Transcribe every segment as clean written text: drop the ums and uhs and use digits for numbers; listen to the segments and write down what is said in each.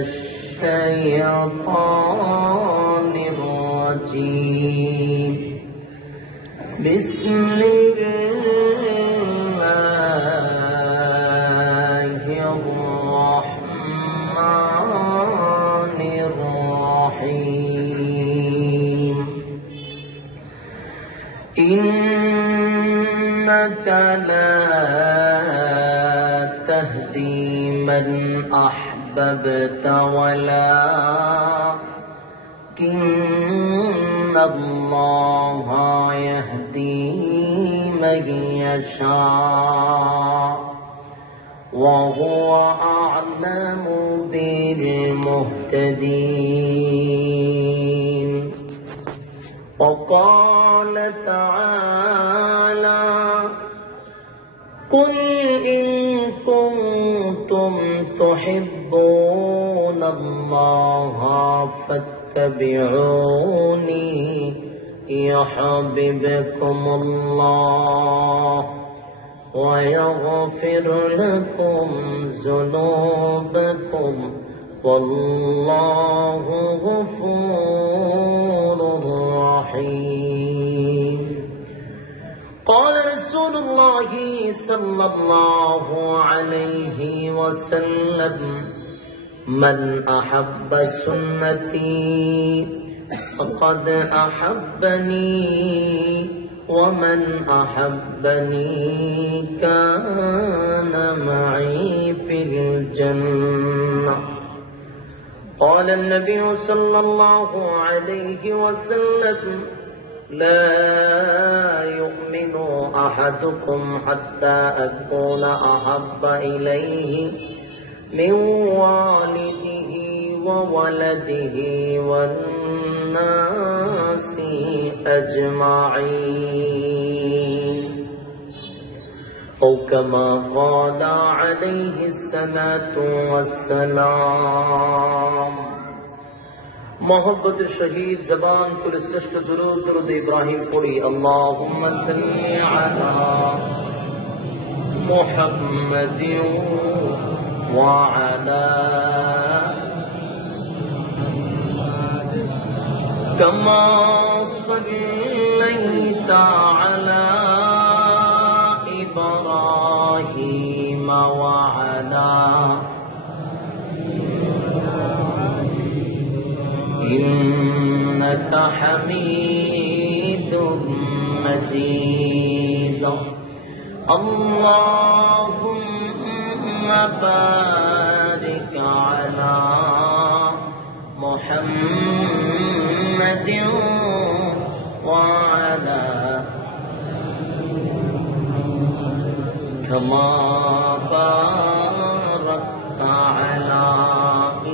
الشيطان الرجيم بسم الله الرحمن الرحيم إنك لا تهدي من أحببت ولكن الله يهدي من يشاء وهو أعلم بالمهتدين وقال تعالى قل إن كنتم تحبون الله فاتبعوني يحببكم الله ويغفر لكم ذنوبكم والله غفور رحيم قال رسول الله صلى الله عليه وسلم من أحب سنتي فقد أحبني ومن أحبني كان معي في الجنة قال النبي صلى الله عليه وسلم لا يؤمن أحدكم حتى أكون أحب إليه من والده وولده والناس أجمعين أو كما قال عليه الصلاة والسلام محبت شہید زبان پر سرشت ضرور درود ابراہیم پڑھی اللہم صلی علی محمد وعلی کما صلیت علی ابراہیم وعلی إنك حميد مجيد اللهم بارك على محمد وعلى كما باركت على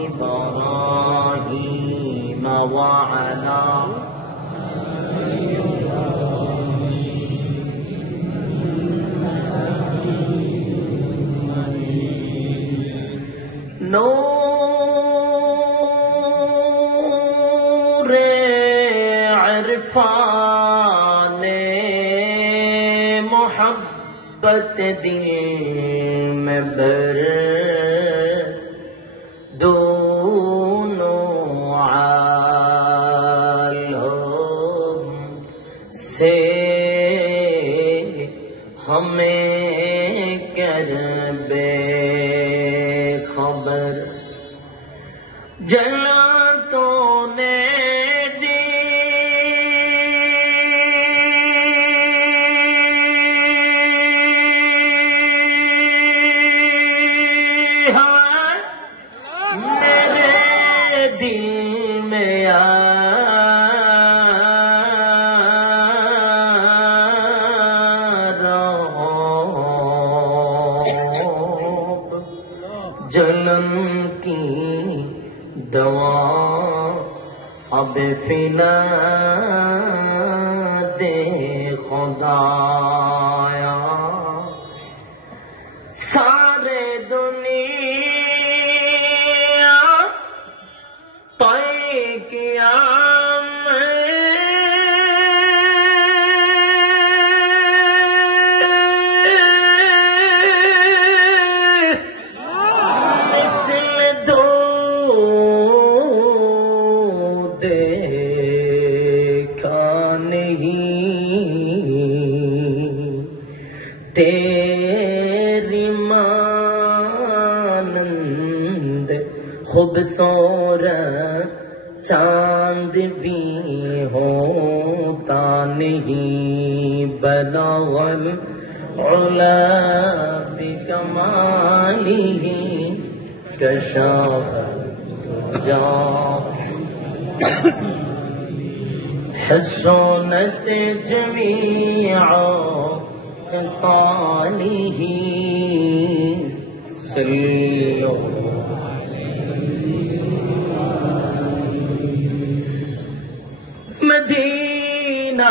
إبراهيم وعلى نور عرفان محبت دل میں بھر دونوں عالم سے ہمیں کر بے خبر جلا تو نے دی میرے دل میں جنم کی دوا اب پلا دے خدایا سارے دنیا طے کیا خوبصورت چاند بھی ہوتا نہیں، بلغ العلا بکمالہ کشف جا حسنت جمیع خصالہ صلو مدینہ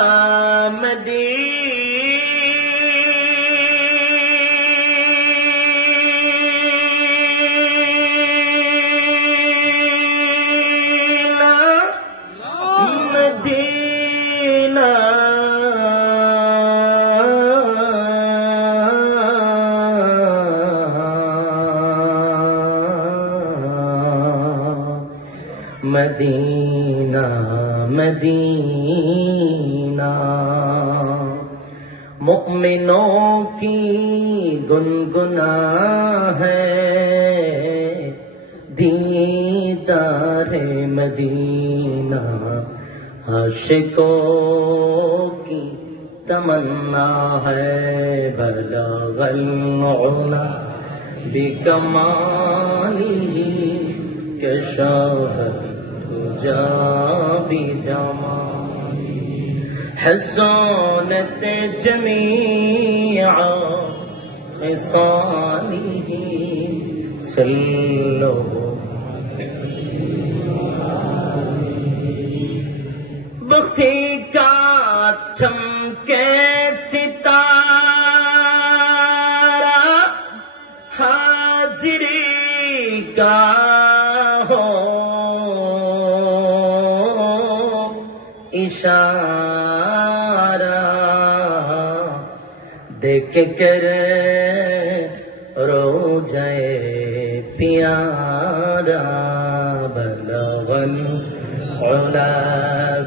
مدینہ مدینہ مومنوں کی گنگنا ہے دیدار مدینہ، عاشقوں کی تمنا ہے، بلغ العلا بکمالہ کشف جا بجمالہ حسنت جمیع خصالہ صلو بختی کا چمکے ستارہ حاضری کا ہو اشارہ، دیکھ کر رو جائے پیارا، بلغ العلا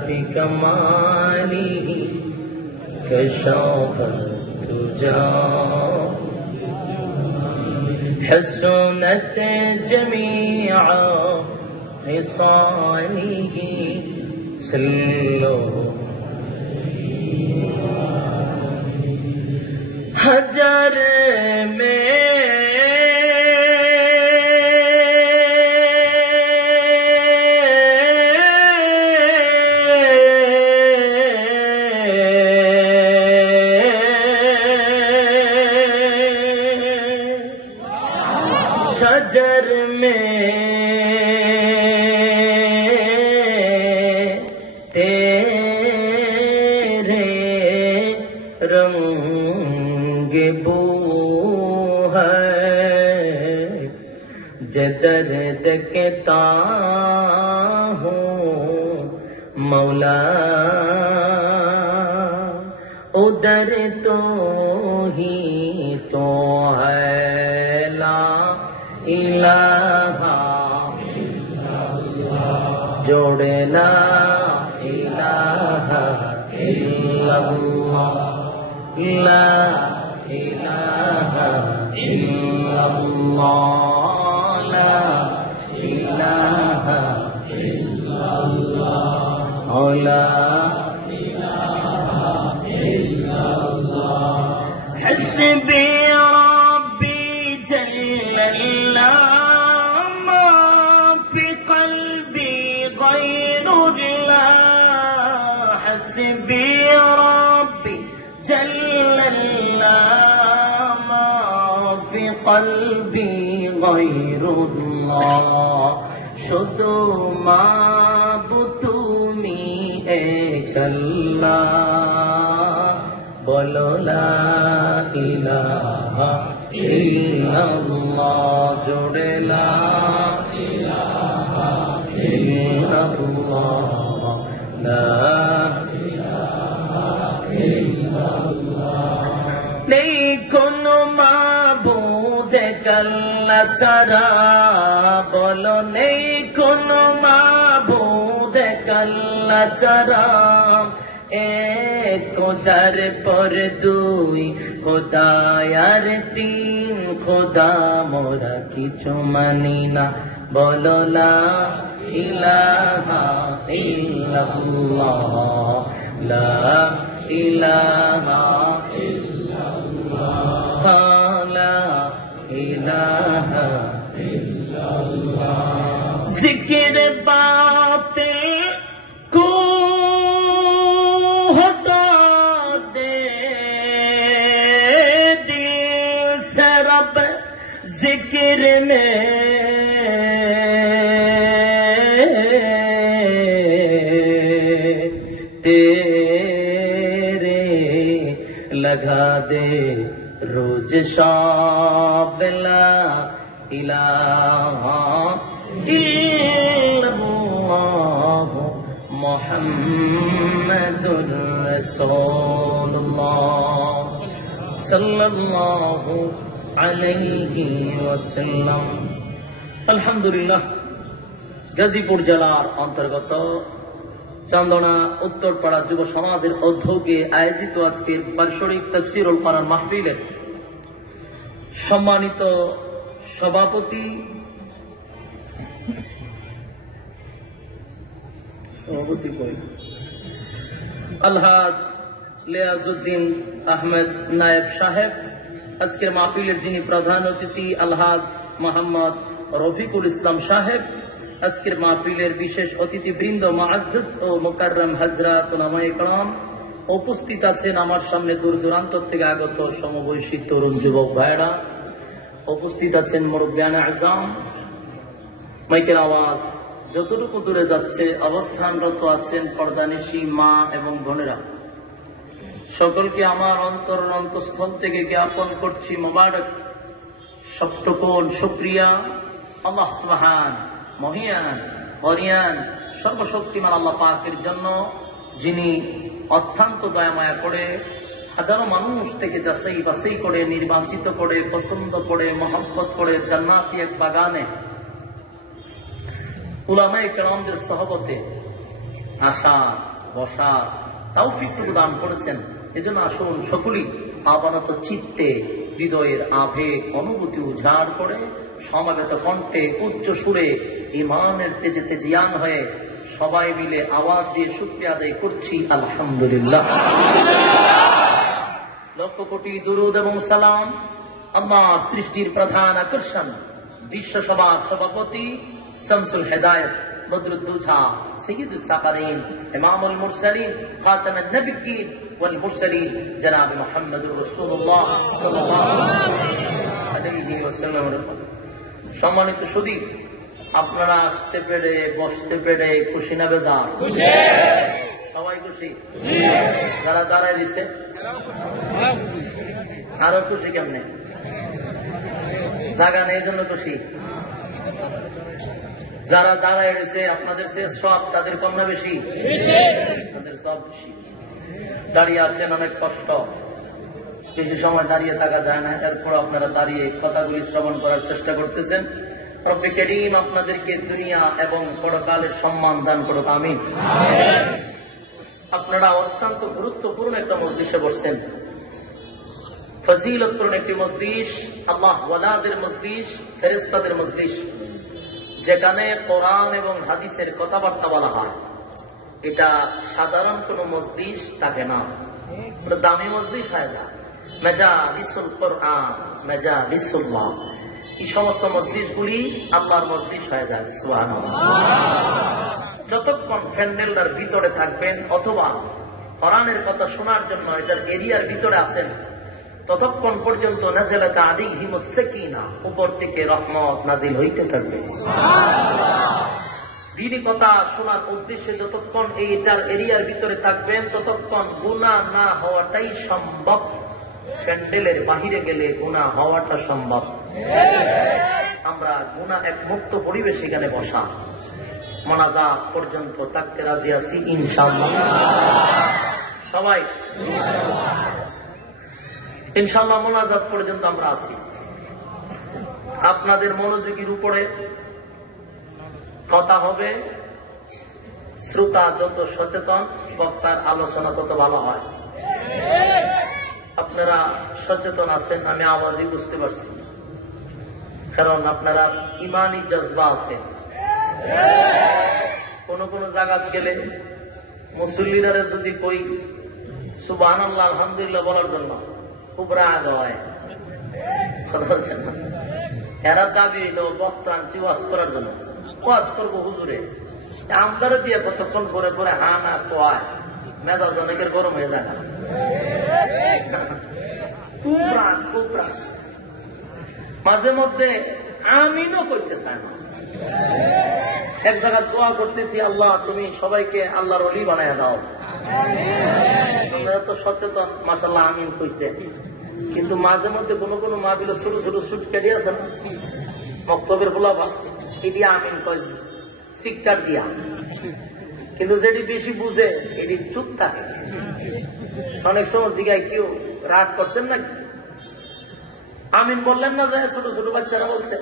بکمالہ کشف جا حسنت جمیع خصالہ صلو حجر میں شجر میں رنگ بو ہے، جدرد کہتا ہوں مولا، ادھر تو ہی تو ہے لا الہ جوڑے لا الہ الا اللہ، لا الہ الا اللہ، لا الہ الا اللہ، لا الہ الا اللہ، حسبی ربی جل اللہ، ما فی قلبی غیر اللہ، حسبی ربی جل اللہ، ما فی قلبی غیر اللہ، শুধু মাবুদ তুমি এক আল্লাহ, বলো লা ইলাহা ইল্লাল্লাহ, জোড়ে লা ইলাহা ইল্লাল্লাহ, লা ইলাহা ইল্লাল্লাহ। নেই কোনো মাবুদ এক আল্লাহ ছাড়া, বলো নেই কোনো মাবুদ এক আল্লাহ ছাড়া, এক খোদার পর দুই, খোদায়ার তিন, খোদা মোরা কিছু মানি না, বলো লা ইলাহা ইল্লাল্লাহ, লা ইলাহা ইল্লাল্লাহ, লা ইলাহা ইল্লাল্লাহ। জিকির বাতেं को हटा दे दिल से रब जिक्र में तेरे लगा दे रोज शाब ला इलाहा इल्लल्लाह मुहम्मदुर रसूलुल्लाह सल्लल्लाहु अलैहि वसल्लम। আলহামদুলিল্লাহ, গাজীপুর জেলার অন্তর্গত চান্দনা উত্তরপাড়া যুব সমাজের উদ্যোগে আয়োজিত আজকের বার্ষিক তাফসীরুল কোরআন মাহফিলের সম্মানিত সভাপতি আলহাজ লিয়াজউদ্দিন আহমেদ নায়েব সাহেব, আজকের মাহফিলের যিনি প্রধান অতিথি আলহাজ মোহাম্মদ রফিকুল ইসলাম সাহেব, আজকের মাহফিলের বিশেষ অতিথিবৃন্দ মুআজ্জাজ ও মুকাররম হযরত উলামায়ে কেরাম, উপস্থিত আছেন আমার সামনে দূর দূরান্ত থেকে আগত সমবয়সী তরুণ যুবক ভাইরা, উপস্থিত আছেন মুরব্বিয়ানে আযম, মাইকের আওয়াজ যতটুকু দূরে যাচ্ছে অবস্থানরত আছেন পর্দানিশী মা এবং বোনেরা, সকলকে আমার অন্তঃস্থল থেকে জ্ঞাপন করছি মোবারক সপ্তকোণ শুকরিয়া আল্লাহ সুবহান মহিয়ান বরিয়ান সর্বশক্তিমান আল্লাহ পাকের জন্য, যিনি অত্যন্ত দয়ামায়া করে হাজারো মানুষ থেকে যাচাই বাছাই করে নির্বাচিত করে পছন্দ করে মহব্বত করে জান্নাতি এক বাগানে উলামায়ে কেরামদের সহবতে আসা বসা তৌফিক প্রদান করেছেন। এজন্য আসুন সকলেই আবানত চিত্তে হৃদয়ের আবেগ অনুভূতি উজাড় করে সমাবেত কণ্ঠে উচ্চ সুরে ঈমানের তেজে তেজিয়ান হয়ে সবাই মিলে আওয়াজ দিয়ে শুকরিয়া আদায় করছি আলহামদুলিল্লাহ। লক্ষ কোটি দুরূদ এবং সালাম আল্লাহর সৃষ্টির প্রধান আকর্ষণ বিশ্ব সভার সভাপতি শামসুল হেদায়েত বদরুদ্দোজা সৈয়দুস সাকারিন ইমামুল মুরসালিন খাতামুন নবিয়্যিন ওয়াল মুরসালিন জনাব মুহাম্মদুর রাসূলুল্লাহ সাল্লাল্লাহু আলাইহি ওয়াসাল্লাম। সম্মানিত সুধী, আপনারা আসতে পেরে বসতে পেরে খুশি না বেজার? খুশি। সবাই খুশি? যারা দাঁড়ায় দিচ্ছে আরো খুশি কেমনে? জায়গা নেই জন্য খুশি। যারা দাঁড়ায় রয়েছে আপনাদের সে সব তাদের কন্যা বেশি, তাদের সব বেশি। দাঁড়িয়ে আছেন অনেক কষ্ট, বেশি সময় দাঁড়িয়ে থাকা যায় না, এরপর আপনারা দাঁড়িয়ে কথাগুলি শ্রবণ করার চেষ্টা করতেছেন। রব্বে কারীম আপনাদেরকে দুনিয়া এবং পরকালের সম্মান দান করুক, আমিন। আপনারা অত্যন্ত গুরুত্বপূর্ণ একটা মজলিসে বসছেন, ফজিলতপূর্ণ একটি মজলিস, আল্লাহ ওয়ালাদের মজলিস, ফেরেশতাদের মজলিস, যেখানে কোরআন এবং হাদিসের কথাবার্তা বলা হয়। এটা সাধারণ কোন মজলিস থাকে না, দামি মজলিস হয় না। মেজালিসুল কোরআন, মেজালিসুল্লাহ, এই সমস্ত মজলিসগুলি আল্লাহর মজলিস হয়ে যায়। সুবহানাল্লাহ। যতক্ষণ প্যান্ডেলটার ভিতরে থাকবেন অথবা কোরআনের কথা শোনার জন্য এটার এরিয়ার ভিতরে আছেন, ততক্ষণ পর্যন্ত নাযালাত আলাইহিমুস সাকিনা, উপর থেকে রহমত নাজিল হইতে থাকবে। দ্বিতীয় কথা শোনার উদ্দেশ্যে যতক্ষণ এইটার এরিয়ার ভিতরে থাকবেন ততক্ষণ গুনাহ না হওয়াটাই সম্ভব। প্যান্ডেলের বাহিরে গেলে গুনাহ হওয়াটা সম্ভব। আমরা গুনাহ এক মুক্ত পরিবেশ এখানে বসা, মোনাজাত পর্যন্ত থাকতে রাজি আছি ইনশাআল্লাহ। সবাই ইনশাআল্লাহ মোনাজাত পর্যন্ত আমরা আছি। আপনাদের মনোযোগীর উপরে কথা হবে শ্রোতা যত সচেতন, বক্তার আলোচনা তত ভালো হয়। আপনারা সচেতন আছেন, আমি আওয়াজই বুঝতে পারছি, কারণ আপনারা ইমানি জজবা আছে। কোন কোন জায়গা গেলে মুসল্লিরা যদি কই সুবহানাল্লাহ আলহামদুলিল্লাহ বলার জন্য খুব রাগ হয়, কথা বলছেন না? এরা দাবি এলো বক্তা আনছি ওয়াজ করার জন্য, ওয়াজ করবো হুজুরে, আমদারে দিয়ে কতক্ষণ পরে পরে হা না কোয়ায়, মেজাজ অনেকের গরম হয়ে যায় না। খুব রাগ, খুব রাগ। মাঝে মধ্যে আমিনও করতে চায় না। এক জায়গায় দোয়া করতেছি, আল্লাহ তুমি সবাইকে আল্লাহর ওলি বানায় দাও। আপনারা তো সচেতন, মাশাআল্লাহ আমিন কইছে, কিন্তু মাঝে মধ্যে কোন কোন মাহফিলে ছোট ছোট সুট কেটে আছে না, মক্তবের গোলাপা, এটি আমিন কয় শিক্ষার দিয়া, কিন্তু যেটি বেশি বুঝে এটি চুপ থাকে। অনেক সময় দিকে কেউ রাগ করছেন নাকি? আমিন বললেন না, যায় ছোট ছোট বাচ্চারা বলছে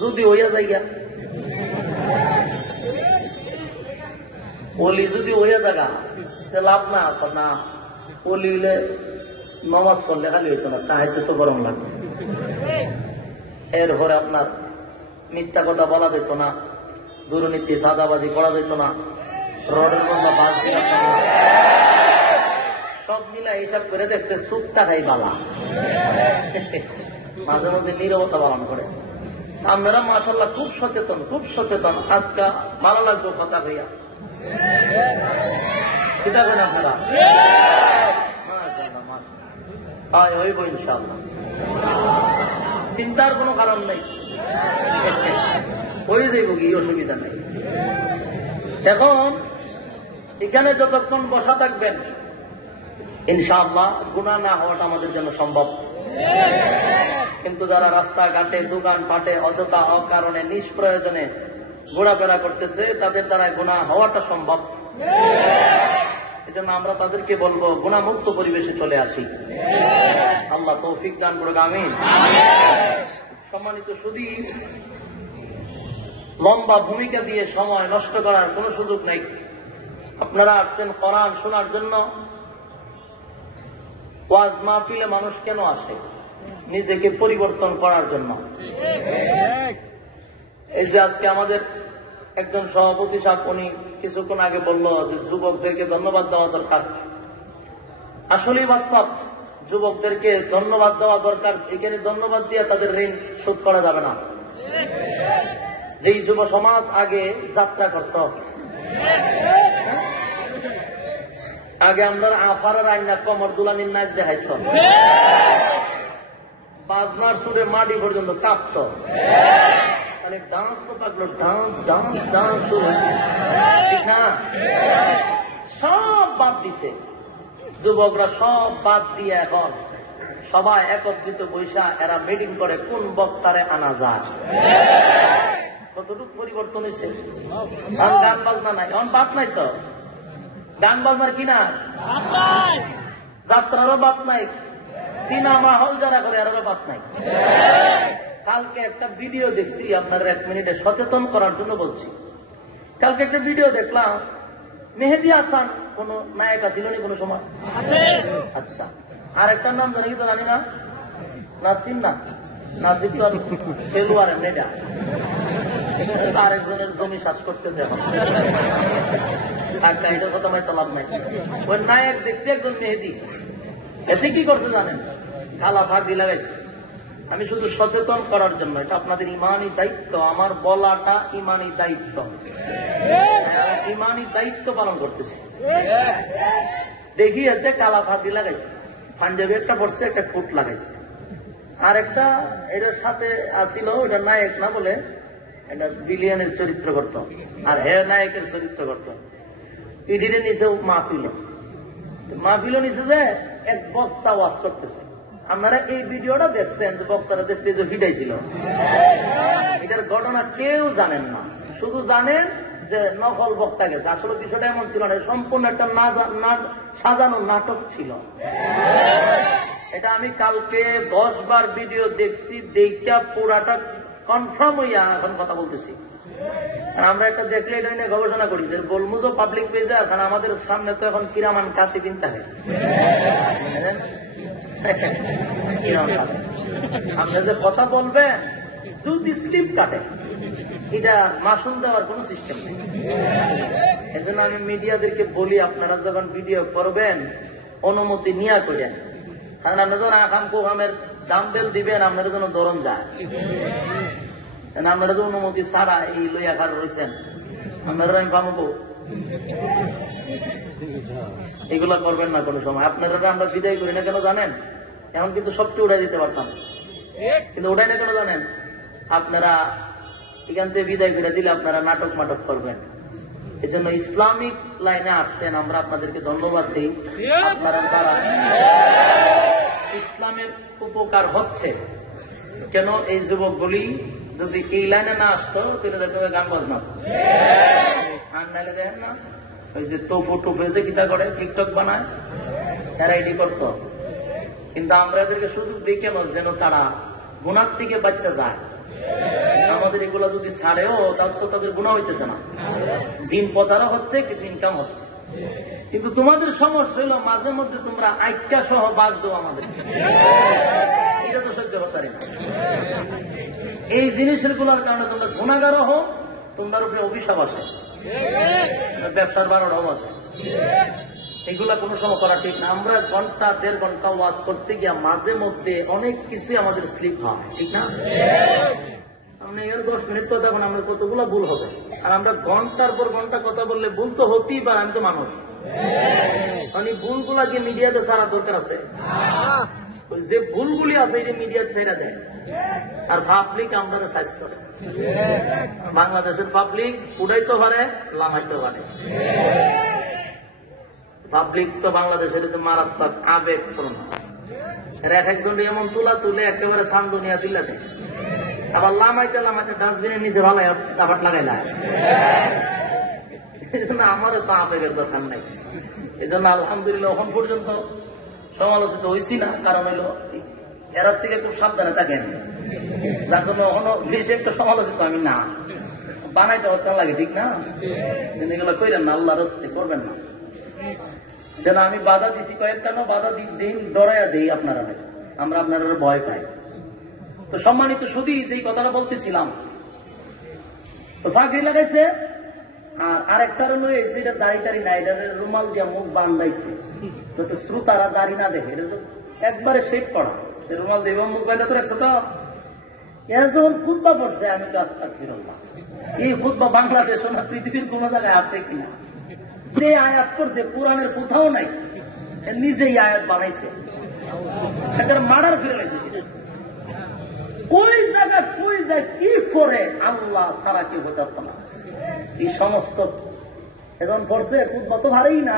যদি হইয়া যাইয়া ওলি, যদি হইয়া জায়গা লাভ না তো না, ওলি হইলে নমাজ পড়লে খালি হইতো না, তাহাইতে তো গরম লাগবে। এরপরে আপনার মিথ্যা কথা বলা যেত না, দুর্নীতি সাদাবাজি করা যেত না, রডের বন্ধা বাস দিয়ে সব মিলা হিসাব করে দেখতে সুখটা খাই বালা, মাঝে মধ্যে নীরবতা পালন করে। আপনারা মাশাআল্লাহ খুব সচেতন, খুব সচেতন। আজকে ভালো লাগবে কথা ভাইয়া, ঠিক আছে না আপনারা? হইব ইনশাআল্লাহ, চিন্তার কোনো কারণ নেই, হয়ে যাইব কি, অসুবিধা নেই। এখন এখানে যতক্ষণ বসা থাকবেন ইনশাআল্লাহ গুনাহ না হওয়াটা আমাদের জন্য সম্ভব। কিন্তু যারা রাস্তাঘাটে দোকান পাটে অযথা অকারণে নিষ্প্রয়োজনে ঘোরাফেরা করতেছে, তাদের দ্বারা গুনাহ হওয়াটা সম্ভব। এই জন্য আমরা তাদেরকে বলবো গুনাহমুক্ত পরিবেশে চলে আসি। আল্লাহ তৌফিক দান করুক, আমিন। সম্মানিত সুধী, লম্বা ভূমিকা দিয়ে সময় নষ্ট করার কোন সুযোগ নেই। আপনারা আসছেন কোরআন শোনার জন্য। ওয়াজ মাহফিলে মানুষ কেন আসে? নিজেকে পরিবর্তন করার জন্য। এই যে আজকে আমাদের একজন সভাপতি সাহেব, উনি কিছুক্ষণ আগে বলল যে যুবকদেরকে ধন্যবাদ দেওয়া দরকার। আসলেই বাস্তব, যুবকদেরকে ধন্যবাদ দেওয়া দরকার। এখানে ধন্যবাদ দিয়ে তাদের ঋণ শোধ করা যাবে না। যেই যুব সমাজ আগে যাত্রা করত, আগে আমরা আফারের আইনা কমর দুলানির নাচ দেখাইত, বাজনার সুরে মাটি পর্যন্ত কাঁপত, তাহলে ডান্স তো থাকলো, ডান্স ডান্স ডান্স, ঠিক না? সব বাদ দিছে যুবকরা, সব বাদ দিয়ে এখন সবাই একত্রিত বৈশা এরা মিটিং করে কোন বক্তারে আনা যায়। কতটুকু পরিবর্তন হয়েছে? গান বাজনা নাই, এখন বাদ নাই তো। গান বাজনার কিনা যাত্রারও বাদ নাই, সিনেমা হল যারা করে এরারও বাদ নাই। কালকে একটা ভিডিও দেখছি, আপনার 1 মিনিটে সচেতন করার জন্য বলছি। কালকে একটা ভিডিও দেখলাম, মেহেদি হাসান কোন নায়িকা ছিল নি কোন সময়? আচ্ছা, আর একটা নাম জানি তো জানি না, নাসিম না, নাসিম তো ফেলুয়ারের মেয়েটা, আরেকজনের জমি চাষ করতে দেখো, এটার কথা মানে তো লাভ নাই। ওই নায়ক দেখছি একজন মেহেদি, এসে কি করছে জানেন? কালা ভাগি লাগাইছে। আমি শুধু সচেতন করার জন্য, এটা আপনাদের ইমানি দায়িত্ব, আমার বলাটা ইমানি দায়িত্ব, ইমানি দায়িত্ব পালন করতেছি। দেখি এতে কালা ভাগি লাগাইছে, পাঞ্জাবি একটা পড়ছে, একটা কোট লাগাইছে, আর একটা এটার সাথে আসিল, এটা নায়ক না বলে এটা বিলিয়নের চরিত্র করত, আর হে নায়কের চরিত্র করত। ইডিরে নিচে মাহফিল নিচে যে এক বক্তা ওয়াজ করতেছে। আপনারা এই ভিডিওটা দেখছেন যে বক্তারা দেখতে যে ভিড়াইছিল, এটার ঘটনা কেউ জানেন না, শুধু জানেন যে নকল বক্তা গেছে। আসলে বিষয়টা এমন ছিল না, সম্পূর্ণ একটা সাজানো নাটক ছিল। এটা আমি কালকে 10 বার ভিডিও দেখছি, দেখা পুরাটা কনফার্ম হইয়া এখন কথা বলতেছি। আমরা একটা দেখলে এটা নিয়ে গবেষণা করি যে বলবো তো পাবলিক পেজে, কারণ আমাদের সামনে তো এখন কিরামান কাশি কিনতে হয়। আপনি যে কথা বলবেন যদি স্লিপ কাটে, এটা মাসুল দেওয়ার কোন সিস্টেম নেই। এই জন্য আমি মিডিয়াদেরকে বলি, আপনারা যখন ভিডিও করবেন অনুমতি নিয়ে করেন, কারণ আপনি যখন আকাম কোহামের দামবেল দিবেন আপনার জন্য ধরন যায়। আপনারা যে অনুমতি ছাড়া এই লইয়া কার রয়েছেন, আপনারা আমি পাবো এগুলা করবেন না কোনো সময়। আপনারা আমরা বিদায় করি না কেন জানেন? এখন কিন্তু সবচেয়ে উড়াই দিতে পারতাম, কিন্তু উঠাই না কেন জানেন? আপনারা এখান থেকে বিদায় করে দিলে আপনারা নাটক মাটক করবেন। এই জন্য ইসলামিক লাইনে আসছেন, আমরা আপনাদেরকে ধন্যবাদ দিই। আপনারা দ্বারা ইসলামের উপকার হচ্ছে। কেন এই যুবকগুলি যদি এই লাইনে না আসতো তাহলে দেখতে গান বাজনা আর নাইলে দেখেন না ওই যে তোপো টোপে যে কিতা করে টিকটক বানায়, তারা এটি করতো। কিন্তু আমরা এদেরকে সুযোগ দিই কেন? যেন তারা গুনার দিকে বাচ্চা যায়। আমাদের এগুলো যদি ছাড়েও তার তো তাদের গুণা হইতেছে না, দিন প্রচারও হচ্ছে, কিছু ইনকাম হচ্ছে। কিন্তু তোমাদের সমস্যা হলো মাঝে মধ্যে তোমরা আইক্যা সহ বাস দাও আমাদের, এটা তো সহ্য করতে পারি না। এই জিনিসের গুলার কারণে তোমরা গুণাগারও হো, তোমার উপরে অভিশাপ আসে, ব্যবসার 12টাও আছে। এগুলা কোনো সময় করা ঠিক না। আমরা ঘন্টা 1.5 ঘন্টা ওয়াজ করতে গিয়া মাঝে মধ্যে অনেক কিছুই আমাদের স্লিপ হয়, ঠিক না? আপনি 10 মিনিট কথা বলেন, আমরা কতগুলো ভুল হবে। আর আমরা ঘন্টার পর ঘন্টা কথা বললে ভুল তো হতেই পারে, আমি তো মানুষ। মানে ভুলগুলা কি মিডিয়াতে ছাড়া দরকার আছে? যে ভুলগুলি আছে এই যে মিডিয়া ছেড়ে দেয়, আর পাবলিক আমরা সাইজ করে। বাংলাদেশের পাবলিক উড়াইতে পারে, লামাইতে পারে। পাবলিক তো বাংলাদেশের মারাত্মক আবেগ প্রণ, এক একজন এমন তুলে একেবারে সান্দুনিয়া তুলে দেয়, আবার লামাইতে লামাইতে ডাস্টবিনের নিচে ভালো দাপাট লাগাই লাগে। এই জন্য আমারও তো আবেগের দরকার নাই। এই জন্য আলহামদুলিল্লাহ এখন পর্যন্ত সমালোচিত হয়েছি না, কারণ হইল এরার থেকে খুব সাবধানে থাকেন, যার জন্য এখনো বেশি একটা সমালোচিত আমি না। বানাইতে হতে লাগে, ঠিক না? কিন্তু এগুলো কইলেন না, আল্লাহর রাস্তায় করবেন না। যেন আমি বাধা দিছি কয়েকটা না, বাধা দিই ডরাইয়া দিই আপনারা, আমরা আপনারা ভয় পাই। তো সম্মানিত শুধু যেই কথাটা বলতেছিলাম, তো ফাঁকি লাগাইছে। আর আরেকটা হলো এটা দাড়ি টাড়ি নাই, এটা রুমাল দিয়ে মুখ বান্ধাইছে, তো শ্রোতারা দাড়ি না দেখে, এটা তো একবারে শেপ করা রুমাল দিয়ে মুখ বান্ধা তো একশো। এর যখন খুতবা পড়ছে আমি তো আস্তা ফিরলাম, এই খুতবা বাংলাদেশ না পৃথিবীর কোন জায়গায় আছে কিনা? যে আয়াত করছে কোরআনের কোথাও নাই, নিজেই আয়াত বানাইছে, মার্ডার ফিরে লাগছে। ওই জায়গা কই যায় কি করে আল্লাহ ছাড়া কি হতে পারত না। এই সমস্ত এখন পড়ছে খুতবা তো ভালোই না,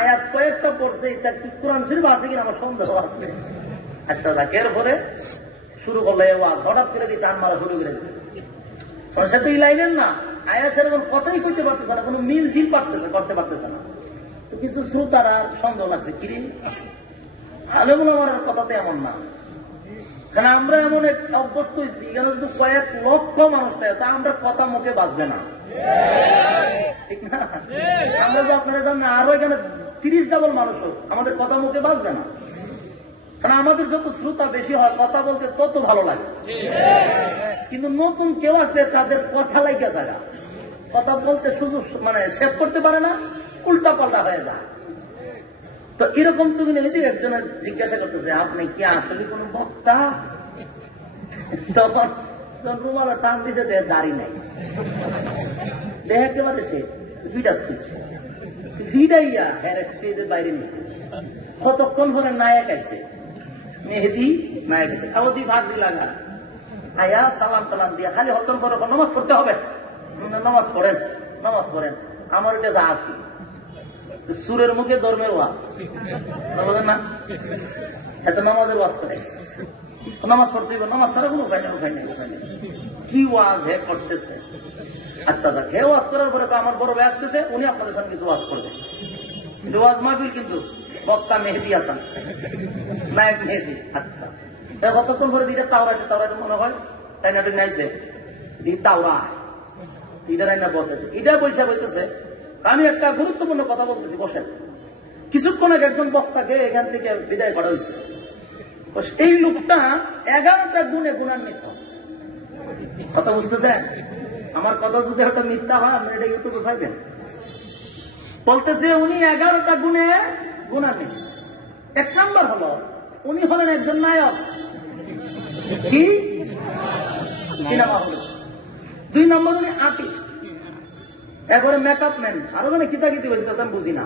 আয়াত কয়েকটা পড়ছে, এটা কোরআন শরীফ আছে কিনা আমার সন্দেহ আছে। আচ্ছা এর পরে শুরু করলে হঠাৎ করে দিয়ে টান মারা শুরু করেছে, সে তো এই লাইনের না, আয়াত সেরকম কথাই করতে পারতেছে না, কোনো মিল ঝিল করতে পারতেছে না। তো কিছু শ্রোতারা সন্দেহ লাগছে, কিরে আলেমুল আমার কথাতে এমন না, কারণ আমরা এমন একটা অভ্যস্ত হয়েছি, এখানে যদি কয়েক লক্ষ মানুষ থাকে তা আমরা কথা মুখে বাঁচবে না, ঠিক না? আমরা যে আপনারা জানেন আরো এখানে 30 ডাবল মানুষ হোক, আমাদের কথা মুখে বাঁচবে না, কারণ আমাদের যত শ্রোতা বেশি হয় কথা বলতে তত ভালো লাগে। কিন্তু নতুন কেউ আসলে তাদের কথা লাগে জায়গা, কথা বলতে শুধু মানে সেভ করতে পারে না, উল্টা পাল্টা হয়ে যায়। তো এরকম তুমি নিজে একজনের জিজ্ঞাসা করতেছে আপনি কি আসলে কোন বক্তা? তখন রুমাল টান দিতে দাড়ি নাই, দেখতে পারে সে দুইটা ভিড়াইয়া স্টেজের বাইরে নিচ্ছে। কতক্ষণ পরে নায়ক আইছে, মেহেদি নায়ক আছে, আওদি ভাগি লাগা আয়া সালাম টালাম দিয়া খালি হতন পরে নামাজ পড়তে হবে, নামাজ পড়েন। আমার কাছে আসি সুরের মুখে ধর্মের ওয়াজ বোঝেন না, এত নামাজের ওয়াজ করে, নামাজ পড়তে হবে, নামাজ ছাড়া কোনো উপায় নেই। কি ওয়াজ হে করতেছে? আচ্ছা হে ওয়াজ করার পরে আমার বড় ভাই আসতেছে, উনি আপনাদের সঙ্গে কিছু ওয়াজ করবেন, কিন্তু ওয়াজ মাহফিল কিন্তু বক্তা মেহেদি আসান, নায়ক মেহেদি। আচ্ছা কতক্ষণ পরে দিটা তাওরাইতে মনে হয় তাই নাটক নাইছে দি তাওরা ইদারাই না বসেছে, এটা বৈশা বলতেছে আমি একটা গুরুত্বপূর্ণ কথা বলতেছি, বসেন। কিছুক্ষণ আগে একজন বক্তাকে এখান থেকে বিদায় করা হয়েছে। এই লোকটা 11টা গুণে গুণান্বিত। কথা বুঝতেছেন? আমার কথা যদি একটা মিথ্যা হয় আপনি এটা ইউটিউবে পাইবেন। বলতেছে উনি 11টা গুণে গুণান্বিত। 1 নম্বর হলো উনি হলেন একজন নায়ক, কি সিনেমা হল। 2 নম্বর উনি আর্টিস্ট, এরপরে মেকআপ ম্যান, আরো মানে কিতাকিতি বলছে আমি বুঝি না,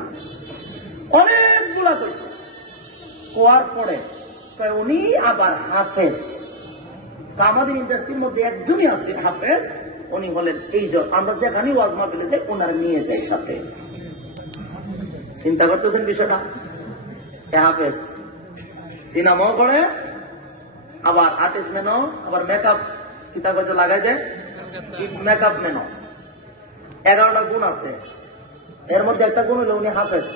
অনেকগুলা করছে। কোয়ার পরে উনি আবার হাফেজ। আমাদের ইন্ডাস্ট্রির মধ্যে একজনই আছে হাফেজ, উনি হলেন এই জন। আমরা যেখানে ওয়াজ মাহফিলে যাই ওনার নিয়ে যাই সাথে। চিন্তা করতেছেন বিষয়টা? হাফেজ সিনেমাও করে, আবার আর্টিস্ট ম্যানও, আবার মেকআপ কিতাব লাগাই যায়, মেকআপ ম্যানও। 11টা গুণ আছে, এর মধ্যে একটা গুণ হলো উনি হাফেজ।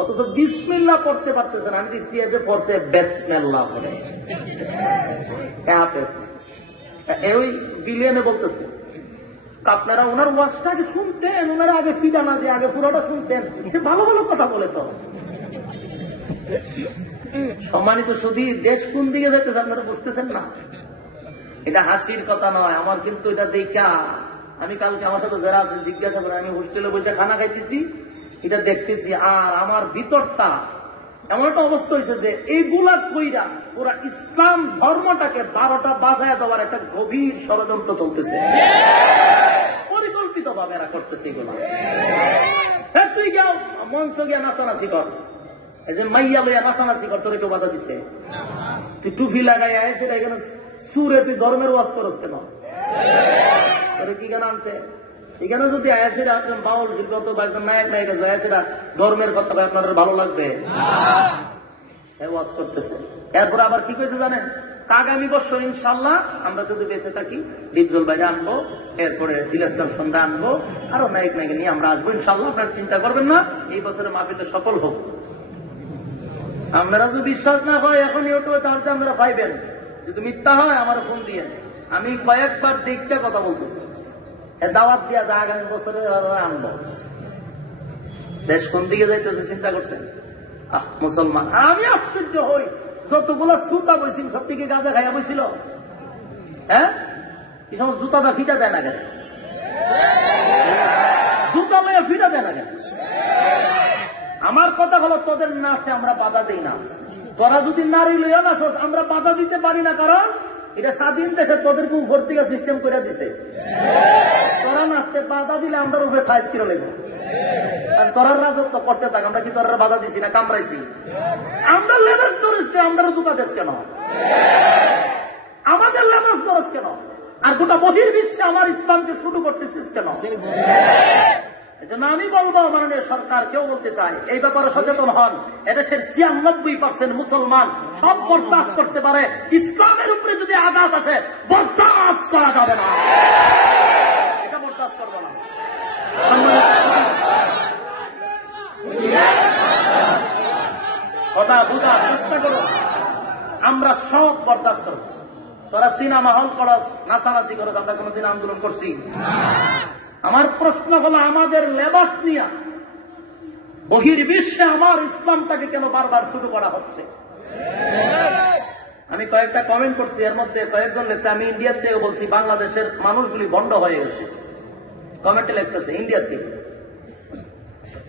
অথচ বিসমিল্লাহ পড়তে পারতেছেন, আমি দেখছি যে পড়তে বেসমিল্লাহ পড়ে হাফেজ। ওই বিলিয়নে বলতেছে আপনারা ওনার ওয়াজটাকে শুনতেন, ওনারা আগে ফিটা না দিয়ে আগে পুরোটা শুনতেন, সে ভালো ভালো কথা বলে। তো সম্মানিত শুধু দেশ কোন দিকে যাইতেছে আপনারা বুঝতেছেন না। এটা হাসির কথা নয়, আমার কিন্তু এটা দেখা আমি কালকে আমার সাথে যারা আছে জিজ্ঞাসা করে, আমি হোস্টেলে বসে খানা খাইতেছি, এটা দেখতেছি, আর আমার ভিতরটা এমন একটা অবস্থা হয়েছে যে এইগুলা কইরা পুরা ইসলাম ধর্মটাকে 12টা বাজায় দেওয়ার একটা গভীর ষড়যন্ত্র চলতেছে, পরিকল্পিত ভাবে এরা করতেছে এগুলো। তুই যাও মঞ্চ গিয়া নাচানাচি কর, এই যে মাইয়া লইয়া নাচানাচি কর, তোর কেউ বাধা দিচ্ছে? তুই টুপি লাগাই আইছে এখানে সুরে তুই ধর্মের ওয়াজ করস কেন? তোরে কি গান আনছে? এখানে যদি আয়াসিরা একজন বাউল বিগত বা একজন নায়ক নায়িকা আয়াসিরা ধর্মের কথা আপনাদের ভালো লাগবে? ওয়াজ করতেছে। এরপর আবার কি কইতে জানেন? আগামী বছর ইনশাল্লাহ আমরা যদি বেঁচে থাকি ডিপজল বাইরে আনবো, এরপরে ইসলাম সন্ধ্যা আনবো, আরো নায়ক নায়িকা নিয়ে আমরা আসবো ইনশাল্লাহ, আপনারা চিন্তা করবেন না, এই বছরের মাহফিলে সফল হোক। আপনারা যদি বিশ্বাস না হয় এখন ইউটিউবে, তাহলে আপনারা পাইবেন। যদি মিথ্যা হয় আমার ফোন দিয়ে, আমি কয়েকবার দেখতে কথা বলতেছি, দাওয়াত দিয়া যা আগামী বছরে আনবো। দেশ কোন দিকে যাইতেছে চিন্তা করছেন? মুসলমান। আমি আশ্চর্য হই, যতগুলো শ্রোতা বইছিল সব দিকে গাঁজা খাইয়া বইছিল। হ্যাঁ, এই সময় জুতাটা ফিটা দেয় না কেন? জুতা লইয়া ফিটা দেয় না কেন? আমার কথা হলো তোদের নাচে আমরা বাধা দিই না। তোরা যদি নারী লইয়া নাচ আমরা বাধা দিতে পারি না, কারণ এটা স্বাধীন দেশে তোদেরকে উপর থেকে সিস্টেম করে দিছে। তোরা নাচতে বাধা দিলে আমরা উপরে সাইজ করে লেগে, আর তোরার রাজত্ব করতে থাক। আমরা কি তোরা বাধা দিছি না কামড়াইছি? আমরা লেবাস ধরেছি, আমরা জুতা দেশ কেন? আমাদের লেবাস ধরস কেন? আর গোটা বহির্বিশ্বে আমার ইসলামকে শুরু করতেছিস কেন? এজন্য আমি বলবো মাননীয় সরকার, কেউ বলতে চাই এই ব্যাপারে সচেতন হন। এদেশের 96% মুসলমান সব বরদাস্ত করতে পারে, ইসলামের উপরে যদি আঘাত আসে বরদাস্ত করা যাবে না, এটা বরদাস্ত করবো না। কথা বুঝার চেষ্টা করো, আমরা সব বরদাস্ত করবো। তোরা সিনেমা হল করস, নাচানাচি করস, আমরা কোনোদিন আন্দোলন করছি? আমার প্রশ্ন হলো আমাদের লেবাস নিয়ে বহির্বিশ্বে আমার ইসলামটাকে কেন বারবার শুরু করা হচ্ছে? আমি কয়েকটা কমেন্ট করছি, এর মধ্যে কয়েকজন লেখছে আমি ইন্ডিয়ার থেকে বলছি বাংলাদেশের মানুষগুলি বন্ধ হয়ে গেছে। কমেন্টে লিখতেছে ইন্ডিয়ার থেকে।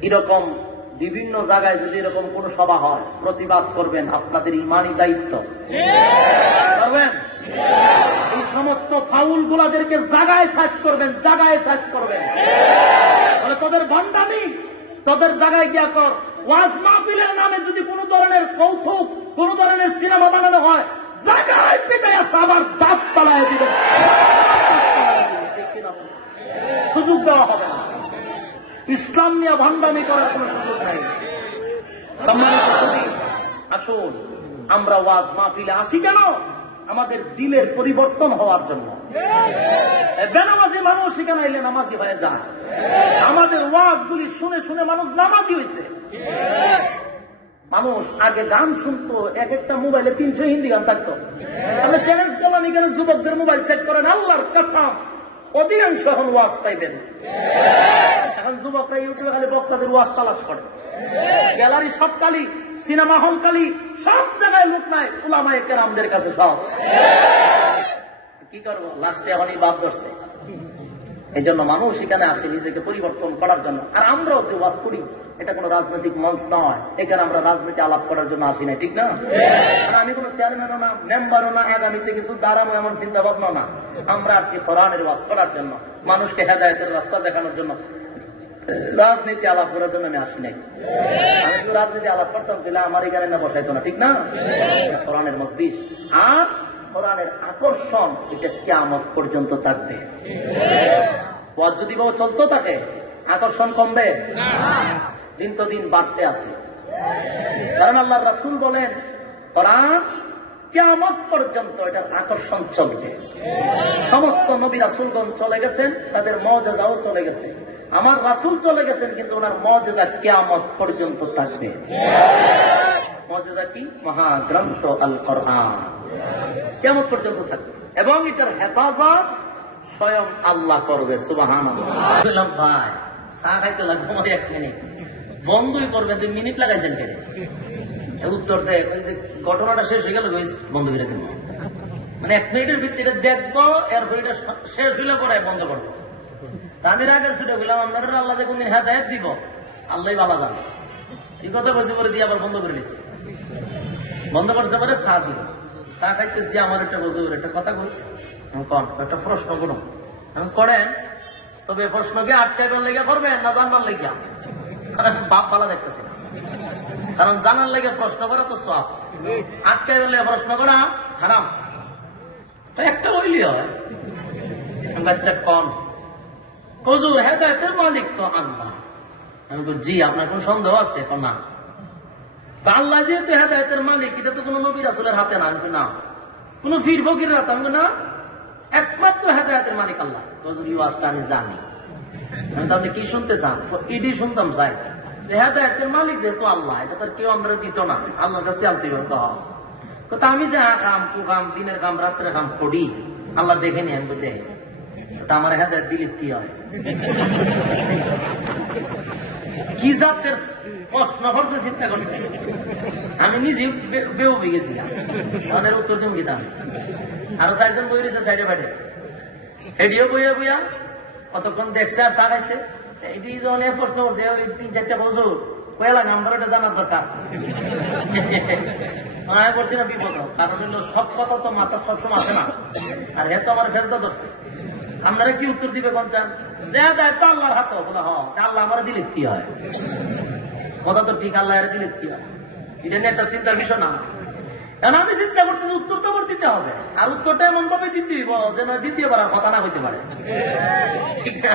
এরকম বিভিন্ন জায়গায় যদি এরকম কোন সভা হয়, প্রতিবাদ করবেন, আপনাদের ইমানি দায়িত্ব করবেন। এই সমস্ত ফাউল গুলাদেরকে জায়গায় সাজ করবেন, জায়গায় সাজ করবেন। তোদের ভণ্ডামি তোদের জায়গায় গিয়া কর। ওয়াজ মাহফিলের নামে যদি কোন ধরনের কৌতুক, কোন ধরনের সিনেমা বানানো হয়, জায়গায় পিটাইয়া আবার দাঁত পালায় দিবে, সুযোগ দেওয়া হবে না। ইসলাম নিয়ে ভণ্ডামি করার কোন সুযোগ নাই। সম্মানিত সুধী, আসুন আমরা ওয়াজ মাহফিলে আসি কেন? আমাদের দিলের পরিবর্তন হওয়ার জন্য। বেনামাজি মানুষ সেখানে এলে নামাজি হয়ে যায়। আমাদের ওয়াজগুলি শুনে শুনে মানুষ নামাজি হয়েছে। মানুষ আগে গান শুনতো, এক একটা মোবাইলে 300 হিন্দি গান থাকতো। আমরা চ্যালেঞ্জ করলাম, এখানে যুবকদের মোবাইল চেক করেন, আল্লাহর কসম অধিকাংশ এখন ওয়াজ পাইবেন। এখন যুবকরা ইউটিউবে খালি বক্তাদের ওয়াজ তালাশ করে, গ্যালারি সব কালি, সিনেমা হল কালি, সব জায়গায় লোক নাই উলামায়ে কেরামদের কাছে সব। কি করবো, লাস্টে এখনই বাদ করছে। এই জন্য মানুষ এখানে আসে নিজেকে পরিবর্তন করার জন্য। আর আমরাও যে ওয়াজ করি, এটা কোনো রাজনৈতিক মঞ্চ নয়, এখানে আমরা রাজনীতি আলাপ করার জন্য আসি না, ঠিক না? আমি কোনো চেয়ারম্যানও না, মেম্বারও না, আগামীতে কিছু দাঁড়ানো এমন চিন্তা ভাবনা না। আমরা আজকে কোরআনের ওয়াজ করার জন্য, মানুষকে হেদায়েতের রাস্তা দেখানোর জন্য, রাজনীতি আলাপ করার জন্য আমি আসি নাই। আমি তো রাজনীতি আলাপ করতাম, তাহলে আমার এখানে না বসাইতো না, ঠিক না? কোরআনের মজলিস আর কোরআনের আকর্ষণ, এটা কিয়ামত পর্যন্ত থাকবে। ওয়াজ যদি চলতে থাকে, আকর্ষণ কমবে না, দিন তো দিন বাড়তে আছে। কারণ আল্লাহর রাসূল বলেন, কোরআন কিয়ামত পর্যন্ত এটার আকর্ষণ চলবে। সমস্ত নবী রাসূলগণ চলে গেছেন, তাদের মুজিজাও চলে গেছে। আমার রাসূল চলে গেছেন, কিন্তু ওনার মুজিজা কিয়ামত পর্যন্ত থাকবে। মুজিজা কি? মহাগ্রন্থ আল কোরআন কিয়ামত পর্যন্ত থাকবে, এবং এটার হেফাজত স্বয়ং আল্লাহ করবে। সুবহানাল্লাহ। ভাই চা খাইতে লাগবে 1 মিনিট, বন্ধই করবেন, 2 মিনিট লাগাইছেন কেন? উত্তর দেয়, ঘটনাটা শেষ হয়ে গেল, বন্ধ করে দেব। মানে 1 মিনিটের ভিত্তিতে দেখবো, এরপর এটা শেষ হইলে পরে বন্ধ করবো। তাদের আগের ছুটে গেলাম, আপনারা আল্লাহ যে কোনদিন হেদায়েত দিব, আল্লাহ ভালো জানে। এই কথা বসে করে দিয়ে আবার বন্ধ করে দিচ্ছে। বন্ধ করতে পারে চা দিব, চা খাইতেছি, আমার একটা হুজুর একটা কথা বলছে, একটা প্রশ্ন করুন, আমি করেন, তবে প্রশ্নকে আটকাইবার লেগে করবেন না জানবার লেগে? বাপ ভালো দেখতেছি না, কারণ জানার লেগে প্রশ্ন করা তো সব, আটকাইবার লেগে প্রশ্ন করা হারাম। একটা বইলি হয়, বাচ্চা কন হুজুর হেদায়েতের মালিক তো আল্লাহ। আমি বলি, জি, আপনার কোন সন্দেহ আছে? না, আল্লাহ যেহেতু হেদায়েতের মালিক, এটা তো কোন নবী রাসূলের হাতে না। আমি না, কোন পীর ফকিরের হাতে। আমি না, একমাত্র হেদায়েতের মালিক আল্লাহ। হুজুর এই ওয়াজটা আমি জানি। আপনি কি শুনতে চান? ইডি শুনতাম চাই। হেদায়েতের মালিক যেহেতু আল্লাহ, এটা তার কেউ আমরা দিত না, আল্লাহর কাছে আনতে হবে। আমি যে কাম কুকাম, দিনের কাম রাত্রের কাম করি, আল্লাহ দেখে নি, আমি দেখে আমার হেদায়েত দিলে কি হয়? কি জাতের প্রশ্ন করছে চিন্তা করছে। আমি নিজে বেউ হয়ে গেছিলাম, আমাদের উত্তর দিন গেতাম। আরো 4 জন বই রয়েছে সাইডে বাইডে, এডিও বইয়া বইয়া কতক্ষণ দেখছে আর চা খাইছে। এটি অনেক প্রশ্ন করছে, 3-4টা বছর কয়লা নাম্বার এটা জানার দরকার। আমি বলছি না বিপদ, কারণ হলো সব কথা তো মাথা সবসময় আসে না। আর হে তো আমার ফেরত ধরছে, আপনারা কি উত্তর দিবে? কোন চান? আল্লাহর হাত বলে, আল্লাহ আমার দিলে কি হয়? কথা তো ঠিক, আল্লাহ দিলে কি হয়? এটা নিয়ে একটা চিন্তার বিষয় না। কারণ আমি চিন্তা করতে উত্তরটা আমার দিতে হবে, আর উত্তরটা এমন ভাবে দিতে হইব যেন দ্বিতীয়বার কথা না হইতে পারে, ঠিক না?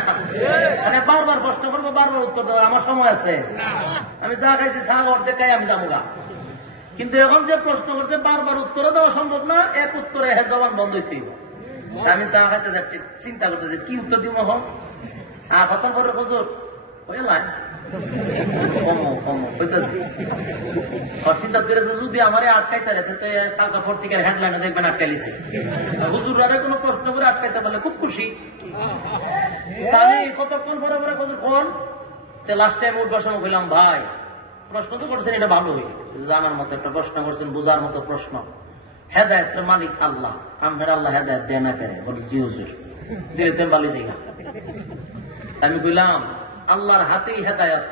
মানে বারবার প্রশ্ন করবো, বারবার উত্তর দেওয়ার আমার সময় আছে? আমি যা খাইছি চা অর্ধেক খাই আমি যাবো গা। কিন্তু এখন যে প্রশ্ন করতে বারবার উত্তরও দেওয়া সম্ভব না, এক উত্তরে হ্যাঁ জবান বন্ধ হইতে হইব। আমি চা খাইতে যাচ্ছি, চিন্তা করতে যে কি উত্তর দিব এখন। খতম করে হুজুর চিন্তা করেছে, যদি আমার আটকাইতে কালকা পত্রিকার হেডলাইনে দেখবেন আটকাইছে। হুজুরারে কোনো প্রশ্ন করে আটকাইতে পারলে খুব খুশি। আমি কতক্ষণ পরে পরে হুজুর কোন লাস্ট টাইম উঠবার সময় বললাম, ভাই প্রশ্ন তো করছেন, এটা ভালোই, জানার মতো একটা প্রশ্ন করছেন, বোঝার মতো প্রশ্ন। হেদায়েতের মালিক আল্লাহ, আমরা আল্লাহ হেদায়েত দেয় না পেরে বলি, জি হুজুর দিলে বালি জায়গা। আমি বললাম, আল্লাহর হাতেই হেদায়েত,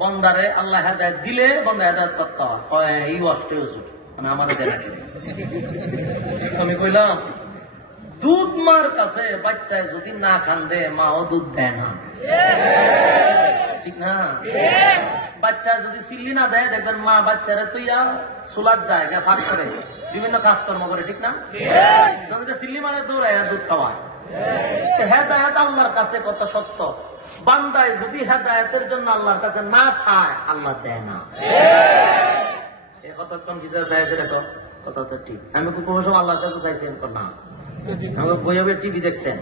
বন্দারে আল্লাহ হেদায়েত দিলে বন্দা হেদায়েত করতে হয়, এই অষ্টে হুজুর মানে আমার দেয় না। আমি কইলাম, দুধ মার কাছে বাচ্চায় যদি না কান্দে, মাও দুধ দেয় না, ঠিক না? বাচ্চা যদি সিল্লি না দেয়, দেখবেন মা বাচ্চারা তুইয়া সোলার যায়, ফাঁক করে বিভিন্ন কাজকর্ম করে, ঠিক না? সিল্লি মানে দৌড়ায় দুধ খাওয়ায়। হেদায়েত আল্লাহর কাছে কত সত্য, বান্দায় যদি হেদায়েতের জন্য আল্লাহর কাছে না চায়, আল্লাহ দেয় না। এ কতক্ষণ যেটা চাই সেটা কথা তো ঠিক। আমি কোনো সময় আল্লাহর কাছে চাইছেন না, আমাকে বইবে টিভি দেখছেন,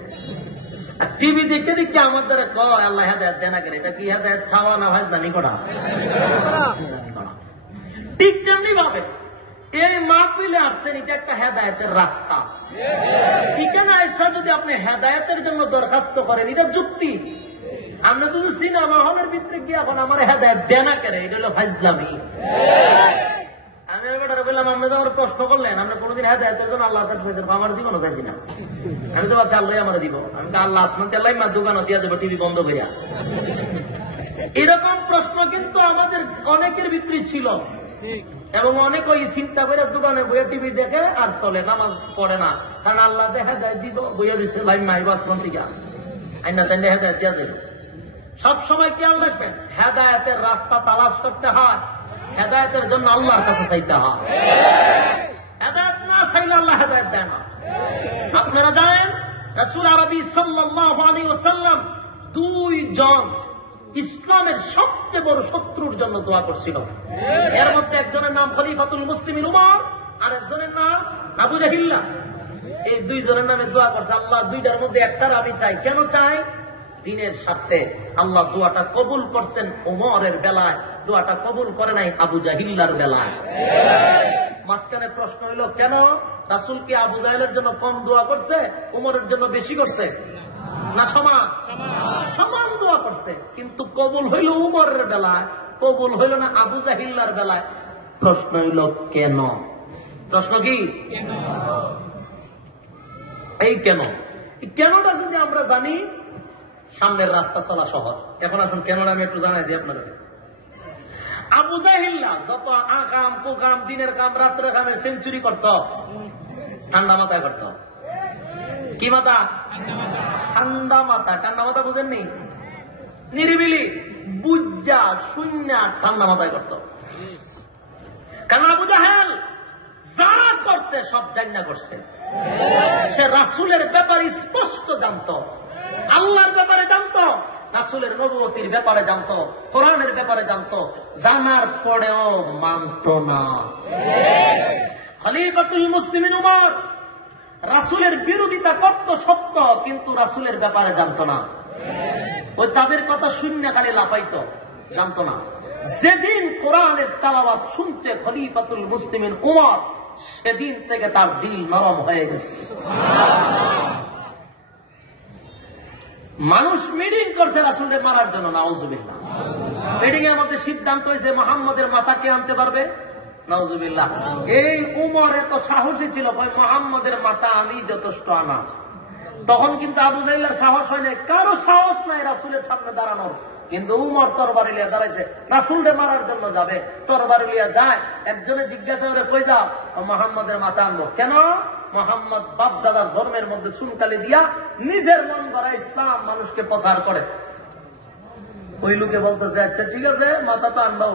আর টিভি দেখতে দেখতে আমার দ্বারা কয় আল্লাহ হেদায়েত দেয় না কেন? এটা কি হেদায়েত ছাওয়া না হয় জানি করা? ঠিক তেমনি ভাবে এই মাহফিলে আসছেন, এটা একটা হেদায়েতের রাস্তা। এখানে আইসা যদি আপনি হেদায়েতের জন্য দরখাস্ত করেন, এটা যুক্তি। আমরা তো সিনেমা হলের ভিতরে গিয়ে এখন আমার হেদায়েত দেনা করে, এটা হলো ফাজলামি। আমি এবার বললাম, আপনি তো আমার প্রশ্ন করলেন, আমরা কোনোদিন হেদায়েতের জন্য আল্লাহ আমার জীবনও চাইছি না। আমি তো ভাবছি আল্লাহ আমার দিব। আমি তো আল্লাহ আসমান আল্লাহ মা দোকানও দিয়ে যাবো টিভি বন্ধ করিয়া। এরকম প্রশ্ন কিন্তু আমাদের অনেকের ভিতরে ছিল, এবং অনেক ওই চিন্তা করে দোকানে বইয়া টিভি দেখে আর চলে, নামাজ পড়ে না। কারণ আল্লাহ দেখা যায় দিব বইয়া দিচ্ছে লাইন মাইব আসমান থেকে আইনা চাইলে হেদায়েত দিয়া যাবে। সবসময় খেয়াল রাখবেন, হেদায়েতের রাস্তা তালাশ করতে হয়, হেদায়েতের জন্য আল্লাহর কাছে চাইতে হয়। হেদায়েত না চাইলে আল্লাহ হেদায়েত দেয় না। আপনারা জানেন রাসূল আরবি সাল্লাল্লাহু আলাইহি ওয়াসাল্লাম 2 জন ইসলামের সবচেয়ে বড় শত্রুর জন্য দোয়া করছিল। এর মধ্যে একজনের নাম খলিফাতুল মুসলিমিন উমর, আর একজনের নাম আবু জাহিল্লা। এই 2 জনের নামে দোয়া করছে। আল্লাহ 2টার মধ্যে একটার আমি চাই। কেন চাই? দিনের স্বার্থে। আল্লাহ দোয়াটা কবুল করছেন ওমরের বেলায়, দোয়াটা কবুল করে নাই আবু জাহিল্লার বেলায়। মাঝখানে প্রশ্ন হইল, কেন রাসূল কি আবু জাহেলের জন্য কম দোয়া করছে, ওমরের জন্য বেশি করছে? না সমান? সমান দোয়া করছে, কিন্তু কবুল হইল উমরের বেলায়, কবুল হইল না আবু জাহিল্লার বেলায়। প্রশ্ন হইল কেন? প্রশ্ন কি এই কেন? কেনটা যদি আমরা জানি, সামনের রাস্তা চলা সহজ। এখন আসুন কেনটা আমি একটু জানাই দিই আপনাদের। আবু জাহিল্লা যত আকাম কুকাম, দিনের কাম রাত্রে কামের সেঞ্চুরি করত, ঠান্ডা মাথায় করত। কি মাথা? ঠান্ডা মাথা। ঠান্ডা মাথা বুঝেননি? নিরিবিলি বুঝা শূন্য ঠান্ডা মাথায় করত। কারণ আবু জাহেল যারা করছে সব জান্না করছে। সে রাসূলের ব্যাপারে স্পষ্ট জানত, আল্লাহর ব্যাপারে জানত, রাসূলের নবুয়তির ব্যাপারে জানত, কোরআনের ব্যাপারে জানত, জানার পরেও মানত না। খলিফাতুল মুসলিমিন উমর রাসূলের বিরোধিতা করত সত্য, কিন্তু রাসূলের ব্যাপারে জানত না। ওই তাদের কথা শূন্য খালি লাফাইতো, জানত না। যেদিন কোরআনের তেলাওয়াত শুনছে খলিফাতুল মুসলিমিন উমর, সেদিন থেকে তার দিল নরম হয়ে গেছে। মানুষ মিটিং করছে রাসূলকে মারার জন্য, নাউযুবিল্লাহ। মিটিং এর মধ্যে সিদ্ধান্ত হয়েছে মুহাম্মদের মাথা কে আনতে পারবে, নাউযুবিল্লাহ। এই উমর এত সাহসী ছিল, মুহাম্মদের মাথা আমি যথেষ্ট আনা। তখন কিন্তু আবু জাহেলের সাহস হয় নাই, কারো সাহস নাই রাসূলের সামনে দাঁড়ানোর। কিন্তু উমর তরবারি লিয়া দাঁড়াইছে, রাসূলকে মারার জন্য যাবে, তরবারি লিয়া যায়। একজনে জিজ্ঞাসা করে, কই যাও? মুহাম্মদের মাথা আনবো। কেন? মুহাম্মদ বাপ দাদার ধর্মের মধ্যে সুনকালি দিয়া নিজের মন গড়া ইসলাম মানুষকে প্রচার করে। ওই লোকে বলতেছে, আচ্ছা ঠিক আছে, মাথা তো আনবাও।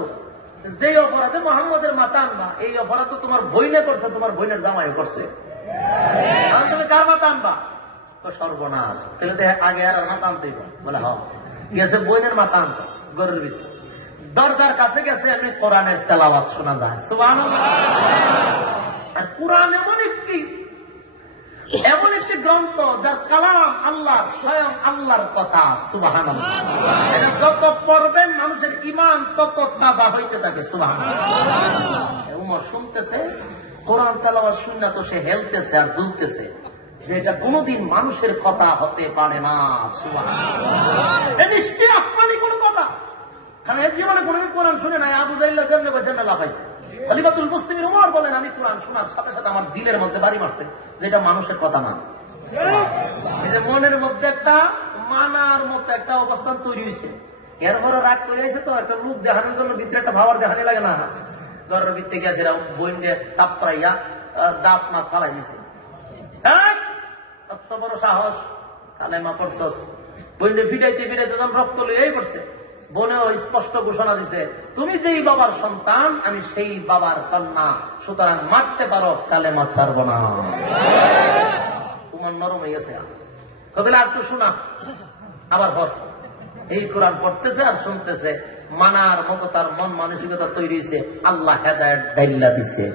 যে অপরাধে মুহাম্মদের মাথা আনবা, এই অপরাধ তো তোমার বইনে করছে, তোমার বইনের জামাই করছে। তুমি কার মাথা আনবা? সর্বনাশ, তাহলে তো আগে আর মাথা আনতেই বলে। হ গেছে বইনের মাথা আনতো ঘরের ভিতরে, দরজার কাছে গেছে, আমি কোরআনের তেলাওয়াত শোনা যায়। সুবহানাল্লাহ। আর কোরআন এমন একটি গ্রন্থ যার কালাম আল্লাহ, স্বয়ং আল্লাহর কথা। সুবহানাল্লাহ। এটা যত পড়বেন মানুষের ঈমান তত তাজা হইতে থাকে। সুবহানাল্লাহ। উমর শুনতেছে কোরআন তেলাওয়াত, শুননা তো সে হেলতেছে আর দুলতেছে, যে এটা কোনদিন মানুষের কথা হতে পারে না। সুবহানাল্লাহ। নিশ্চয়ই আসমানি কোন কথা, কারণ এর জীবনে কোনদিন কোরআন শুনে নাই। আবু জাহেল জেনে বসে মেলা পাইছে। খলিফাতুল মুসলিমিন উমর বলেন, আমি কোরআন শোনার সাথে সাথে আমার দিলের মধ্যে বাড়ি মারছে, যেটা মানুষের কথা না। এই যে মনের মধ্যে একটা মানার মতো একটা অবস্থান তৈরি হয়েছে, এরপরে রাগ করে আছে, তো একটা লোক দেখানোর জন্য ভিতরে একটা ভাবার দেখানি লাগে না। ঘরের ভিতরে গেছে বই দিয়ে তাপ পাইয়া দাঁত মাত ফালাই দিয়েছে। কত বড় সাহস, কালেমা পড়ছস। বইনে ফিটাইতে ফিটাইতে যখন রক্ত লইয়াই পড়ছে, বোনেও স্পষ্ট ঘোষণা দিছে, তুমি যেই বাবার সন্তান, আমি সেই বাবার কন্যা, সুতরাং মারতে পারো, কালেমা ছাড়ব না। তোমার নরম হয়ে গেছে। কতলে আর একটু শোনা, আবার হর। এই কোরআন পড়তেছে আর শুনতেছে, মানার মতো তার মন মানসিকতা তৈরি হয়েছে। আল্লাহ হেদায়েত ডাইল্লা দিছে।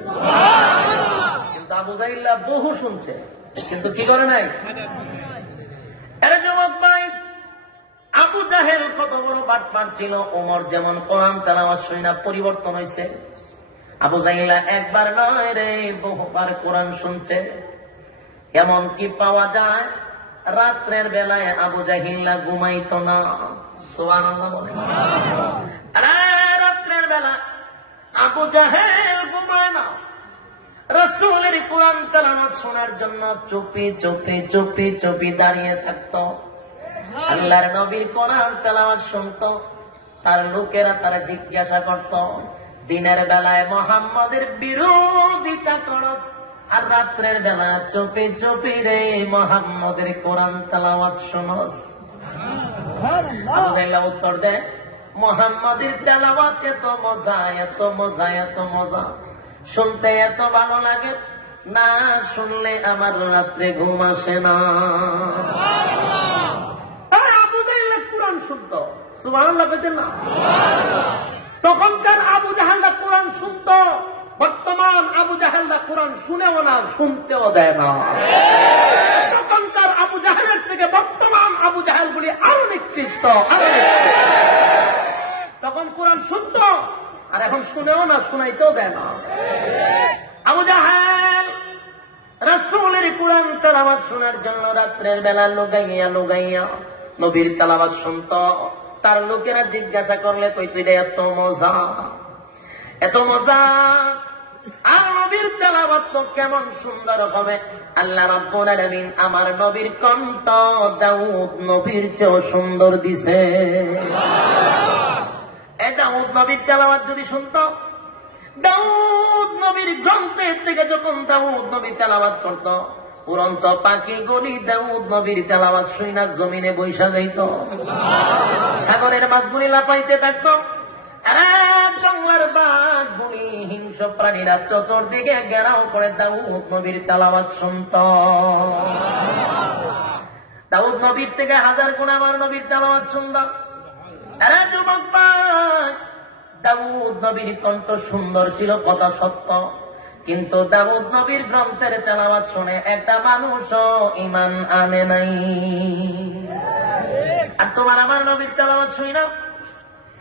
কিন্তু আবু জাহিল্লা বহু শুনছে, কিন্তু কি করে নাই। আরে যুবক ভাই, আবু জাহেল কত বড় বাটপার ছিল। ওমর যেমন কোরআন তেলাওয়াত শুনে পরিবর্তন হয়েছে, আবু জাহিলা একবার নয় রে, বহুবার কোরআন শুনছে। এমন কি পাওয়া যায় রাত্রের বেলায় আবু জাহিলা ঘুমাইতো না? সুবহানাল্লাহ বলেন। রাত্রের বেলা আবু জাহেল ঘুমায় না, রাসূলের কোরআন তেলাওয়াত শোনার জন্য চুপি চুপি চুপি চুপি দাঁড়িয়ে থাকতো। আল্লাহর নবীর কোরআন তেলাওয়াত শুনতো, তার লোকেরা তারা জিজ্ঞাসা করত, দিনের বেলায় মুহাম্মদের বিরোধিতা করত, আর রাত্রের বেলা চুপি চুপি রে মুহাম্মদের কোরআন তেলাওয়াত শুনস। আবু জাহেল উত্তর দেয়, মুহাম্মদের তেলাওয়াত এত মজা, এত মজা, এত মজা, শুনতে এত ভালো লাগে, না শুনলে আমার রাত্রে ঘুম আসে না। আবু জাহেল কোরআন শুনত, সুবহানাল্লাহ বলেন না? তখনকার আবু জাহেলরা কোরআন শুনত, বর্তমান আবু জাহেলরা কোরআন শুনেও না, শুনতেও দেয় না। তখনকার আবু জাহেলের থেকে বর্তমান আবু জাহেল গুলি আরো নিকৃষ্ট, আরো তখন কোরআন শুনত, আর এখন শুনেও না, শুনাইতেও দেয় না। আবু জাহেল রাসূলের কোরআন তেলাওয়াত শোনার জন্য রাত্রের বেলা লুকাইয়া লুকাইয়া নবীর তেলাওয়াত শুনত। তার লোকেরা জিজ্ঞাসা করলে কইতো এটা এত মজা, এত মজা, আর নবীর তেলাওয়াত তো কেমন সুন্দর হবে। আল্লাহ রাব্বুল আলামিন আমার নবীর কণ্ঠ দাউদ নবীর চেয়ে সুন্দর দিছে। দাউদ নবীর তেলাওয়াত যদি শুনত, দাউদ নবীর গ্রন্থের থেকে যখন দাউদ নবী তেলাওয়াত করত, উড়ন্ত পাখি গলি দাউদ নবীর তেলাওয়াত শুইনা জমিনে বৈশা যাইত, সাগরের মাছগুলি লাপাইতে থাকত, জঙ্গলের বাঘ বুড়ি হিংস্র প্রাণীরা চতুর্দিকে ঘেরাও করে দাউদ নবীর তেলাওয়াত শুনত। দাউদ নবীর থেকে হাজার গুণ আমার নবীর তেলাওয়াত সুন্দর। যুবক ভাই, দাউদ নবীর কণ্ঠ সুন্দর ছিল, কথা সত্য, কিন্তু দাউদ নবীর গ্রন্থের তেলাওয়াত শুনে একটা মানুষও ঈমান আনে নাই। আর তোমার আমার নবীর তেলাওয়াত শুই না,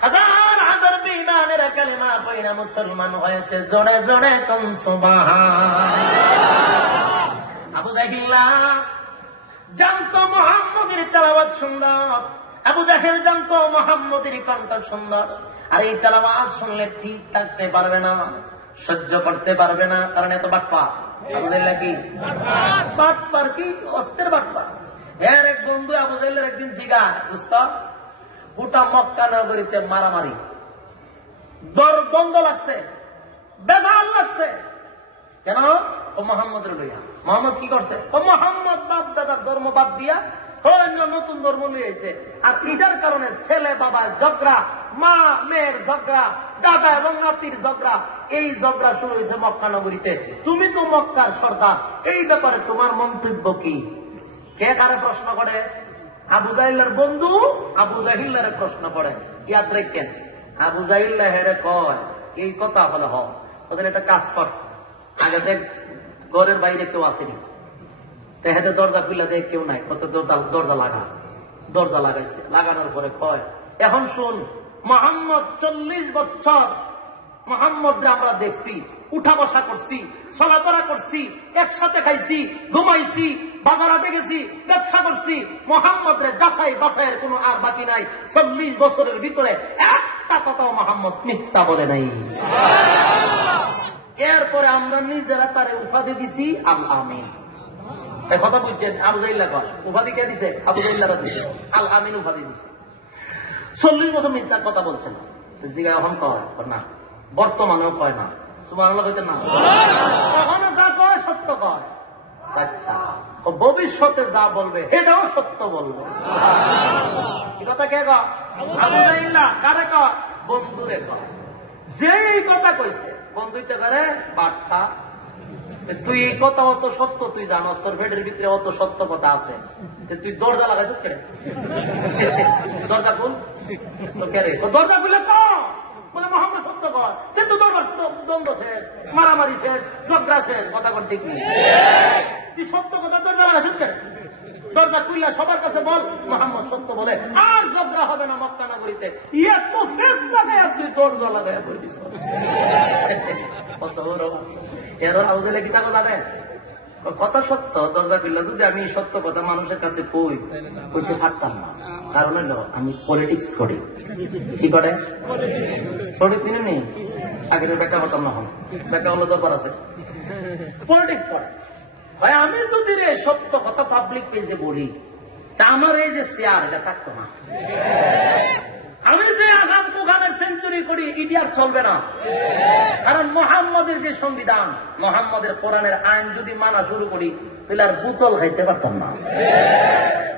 হাজার হাজার বেঈমানেরা কালিমা পড়ে মুসলমান হয়েছে, জোরে জোরে কোন সুবহান। আবু জাহেল জানতো মুহাম্মদের তেলাওয়াত সুন্দর, আবু জাহেল জানতো মুহাম্মদের কণ্ঠ সুন্দর, আর এই তেলাওয়াত শুনলে ঠিক থাকতে পারবে না, সহ্য করতে পারবে না, কারণ এত বাটপার। আবু জাহেল কি বাটপার, কি অস্ত্রের বাটপার। এর এক বন্ধু আবু জাহেলের একদিন জিজ্ঞাসা, বুঝত গোটা মক্কা নগরীতে মারামারি, দ্বন্দ্ব লাগছে, বেজাল লাগছে, কেন? ও মোহাম্মদের লইয়া। মোহাম্মদ কি করছে? ও মোহাম্মদ বাপ দাদার ধর্ম বাদ দিয়া অন্য নতুন ধর্ম নিয়েছে, আর এটার কারণে ছেলে বাবার ঝগড়া, মা মেয়ের ঝগড়া, দাদা এবং নাতির ঝগড়া, এই ঝগড়া শুরু হয়েছে মক্কা নগরীতে। তুমি তো মক্কার সর্দার, এই ব্যাপারে তোমার মন্তব্য কি? কে কারে প্রশ্ন করে? আবু জাহিলের বন্ধু আবু জাহিলের প্রশ্ন করে। ইয়াদ রেখেন, আবু জাহিল হেরে কয় এই কথা হলে হয়, ওদের একটা কাজ কর, আগে দেখ ঘরের বাইরে কেউ আসেনি, তেহাতে দরজা খুলে দেখ কেউ নাই, কত দরজা লাগা, দরজা লাগাইছে, লাগানোর পরে কয় এখন শুন, মুহাম্মদ 40 বছর মুহাম্মদরে আমরা দেখছি, উঠা বসা করছি, চলাফেরা করছি, একসাথে খাইছি, ঘুমাইছি, বাজারে গেছি, ব্যবসা করছি, মুহাম্মদরে যাচাই বাছাইয়ের কোনো আর বাকি নাই। 40 বছরের ভিতরে একটা কথাও মুহাম্মদ মিথ্যা বলে নাই। এরপরে আমরা নিজেরা তারে উপাধি দিছি আল আমিন। কথা বুঝছেন? আবু জাহিল উপাধি কে দিছে? আবু জাহিলরা দিছে, আল আমিন উপাধি দিছে। 40 বছর মিথ্যা কথা বলছেন, এখন কয় না, বর্তমানেও কয় না, সুবহানাল্লাহ কইতেন না, কখনো যা কয় সত্য কয়। আচ্ছা, ও ভবিষ্যতে যা বলবে এটাও সত্য বলবে। কথা কে কয়? আবু জাহিল। কারে কয়? বন্ধুরে কয়। যেই কথা কইছে বন্ধু হইতে পারে বার্তা, তুই এই কথা অত সত্য তুই জানাস, তোর পেটের ভিতরে অত সত্য কথা আছে, তুই দরজা লাগাইছ কে? দরজা খুল তো কে রে? দরজা খুলে বলে মোহাম্মদ সত্য কর, কিন্তু দ্বন্দ্ব শেষ, মারামারি শেষ, ঝগড়া শেষ, কথা কর ঠিক নেই, তুই সত্য কথা দরজা লাগাইছ কে? দরজা খুললা সবার কাছে বল মোহাম্মদ সত্য বলে, আর ঝগড়া হবে না মক্কা নগরীতে। ইয়ে তো ফেস লাগাই তুই দরজা লাগাই করে দিস। কত বড় এর আউজেলে কি তাকে জানেন কথা সত্য দরজা বিল্লা যদি আমি সত্য কথা মানুষের কাছে কইতে পারতাম না, কারণ হলো আমি পলিটিক্স করি। কি করে পলিটিক্স চিনি আগে ব্যাখ্যা হতাম না, হল ব্যাখ্যা হলো দরকার আছে পলিটিক্স করে। ভাই আমি যদি রে সত্য কথা পাবলিক পেজে বলি তা আমার এই যে শেয়ার এটা থাকতো না। আমি যে আগাম কুখানের সেঞ্চুরি করি ইডিয়ার চলবে না, কারণ মোহাম্মদের যে সংবিধান, মোহাম্মদের কোরআনের আইন যদি মানা শুরু করি তাহলে আর বোতল খাইতে পারতাম না,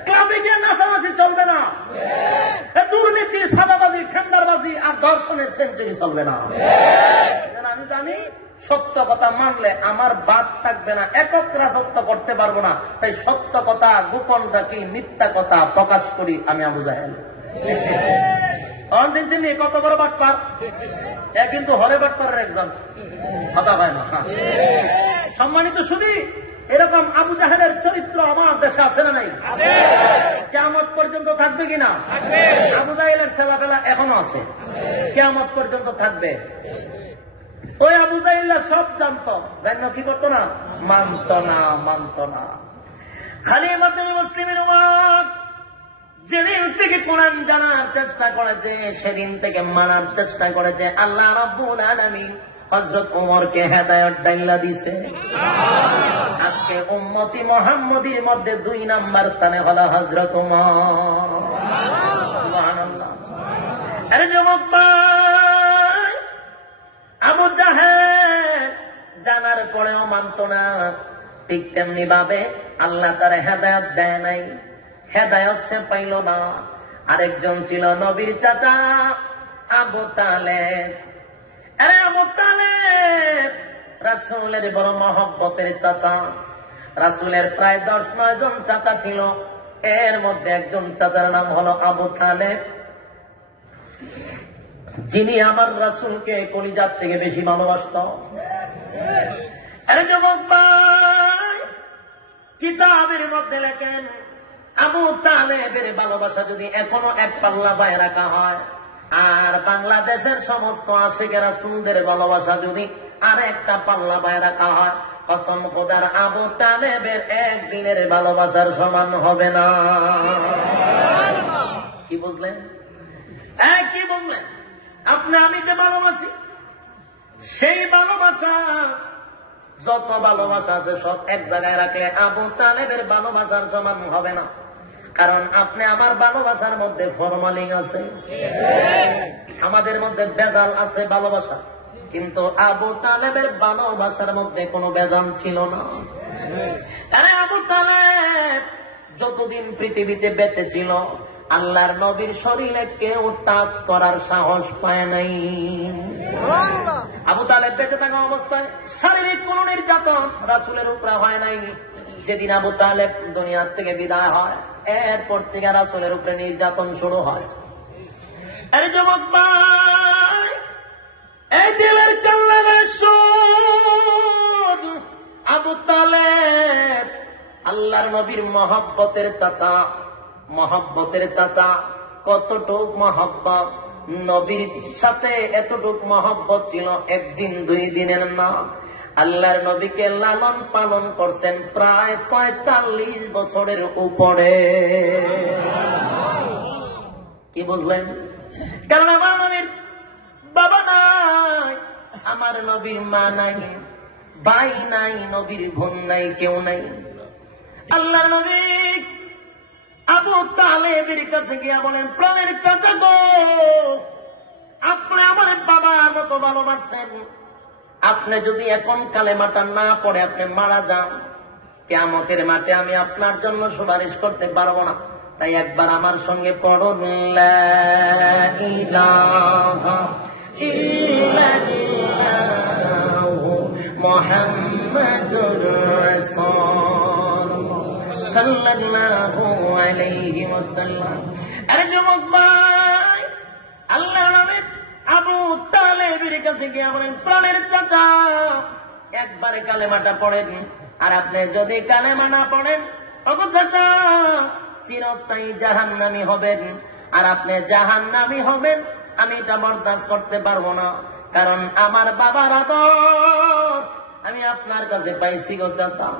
ক্লাবে গিয়ে নাচানাচি চলবে না, দুর্নীতি, সাদাবাজি, ঠেন্ডারবাজি আর ধর্ষণের সেঞ্চুরি চলবে না। আমি জানি সত্য কথা মানলে আমার বাদ থাকবে না, একক রাজত্ব করতে পারবো না, তাই সত্য কথা গোপন রাখি, মিথ্যা কথা প্রকাশ করি আমি আবু জাহেল। কত বড় বাটপার, এ কিন্তু হরে বাটপারের একজন কথা হয় না। সম্মানিত শুধু এরকম আবু জাহেলের চরিত্র আমার দেশে আছে না নাই? কিয়ামত পর্যন্ত থাকবে কিনা? আবু জাহেলের সেবা ফেলা এখনো আছে, কিয়ামত পর্যন্ত থাকবে। ওই আবু জাহেল সব জানতো, জান কি করতো না? মানত না। খালি মুসলিমের উম্মত যেদিন থেকে কোরআন জানার চেষ্টা করেছে, সেদিন থেকে মানার চেষ্টা করেছে, আল্লাহ রাব্বুল আলামিন হযরত ওমরকে হেদায়েত দাইলা দিছে। আজকে উম্মতি মুহাম্মদীর মধ্যে 2 নাম্বার স্থানে হলো হযরত ওমর। সুবহানাল্লাহ। আরে যুবক ভাই, আবু জাহেল জানার পরেও মানত না, ঠিক তেমনি ভাবে আল্লাহ তার হেদায়েত দেয় নাই, হেদায়েত সে পাইল না। আরেকজন ছিল নবীর চাচা আবু তালেব। আরে আবু তালেব রাসূলের বড় মহব্বতের চাচা। রাসূলের প্রায় 10-9 জন চাচা ছিল, এর মধ্যে একজন চাচার নাম হলো আবু তালেব, যিনি আমার রাসূলকে কলিজার থেকে বেশি ভালোবাসত। আরে যুবক ভাই, কিতাবের মধ্যে লেখেন আবু তালেবের ভালোবাসা যদি এখনো এক পাল্লা বায় রাখা হয়, আর বাংলাদেশের সমস্ত আশিকে রাসূলদের ভালোবাসা যদি আর একটা পাল্লা বায় রাখা হয়, কসম খোদার আবু তালেবের একদিনের ভালোবাসার সমান হবে না। কি বুঝলেন? কি বললেন? আপনি আমি যে ভালোবাসি, সেই ভালোবাসা, যত ভালোবাসা আছে সব এক জায়গায় রাখলে আবু তালেবের ভালোবাসার সমান হবে না। কারণ আপনি আমার ভালোবাসার মধ্যে ফরমালিন আছে, আমাদের মধ্যে ভেজাল আছে ভালোবাসা, কিন্তু আবু তালেবের ভালোবাসার মধ্যে কোনো ভেজাল ছিল না। আরে আবু তালেব যতদিন পৃথিবীতে বেঁচে ছিল, আল্লাহর নবীর শরীরে কেউ টাচ করার সাহস পায় নাই। আবু তালেব বেঁচে থাকা অবস্থায় শারীরিক কোন নির্যাতন রাসূলের উপরে হয় নাই। যেদিন আবু তালেব দুনিয়ার থেকে বিদায় হয়, এরপর থেকে রাসূলের উপরে নির্যাতন শুরু হয়। আরে যুবক ভাই, এই দিলের কাল্লার সুর আবু তালেব আল্লাহর নবীর মহব্বতের চাচা। মহব্বতের চাচা কতটুক মহব্বত, নবীর সাথে এতটুক মহব্বত ছিল, একদিন 2 দিনের না। আল্লাহর নবীকে লালন পালন করছেন প্রায় 45 বছরের উপরে। কি বুঝলেন? কারণ আমার নবীর বাবা নাই, আমার নবীর মা নাই, ভাই নাই, নবীর বোন নাই, কেউ নাই। আল্লাহর নবী আবু তালেবের কাছে গিয়া বলেন, প্রাণের চাচা গো, আপনি আমার বাবার মতো ভালোবাসছেন, আপনি যদি এখন কালেমাটা না পড়ে আপনি মারা যান, কিয়ামতের মাঠে আমি আপনার জন্য সুপারিশ করতে পারবো না। তাই একবার আমার সঙ্গে পড়ুন, লা ইলাহা ইল্লাল্লাহু মুহাম্মাদুর রাসূলুল্লাহ সাল্লাল্লাহু আলাইহি ওয়াসাল্লাম। আরে যুবক ভাই, আল্লাহর নবী আবু তালেবের কাছে গিয়ে বলেন, প্রাণের চাচা একবারে কালেমাটা পড়েন, আর আপনি যদি কালেমা না পড়েন, ওগো চাচা চিরস্থায়ী জাহান্নামী হবেন, আর আপনি জাহান্নামী হবেন, আমি এটা বরদাস্ত করতে পারবো না। কারণ আমার বাবার আদর আমি আপনার কাছে পাইছি গো চাচা।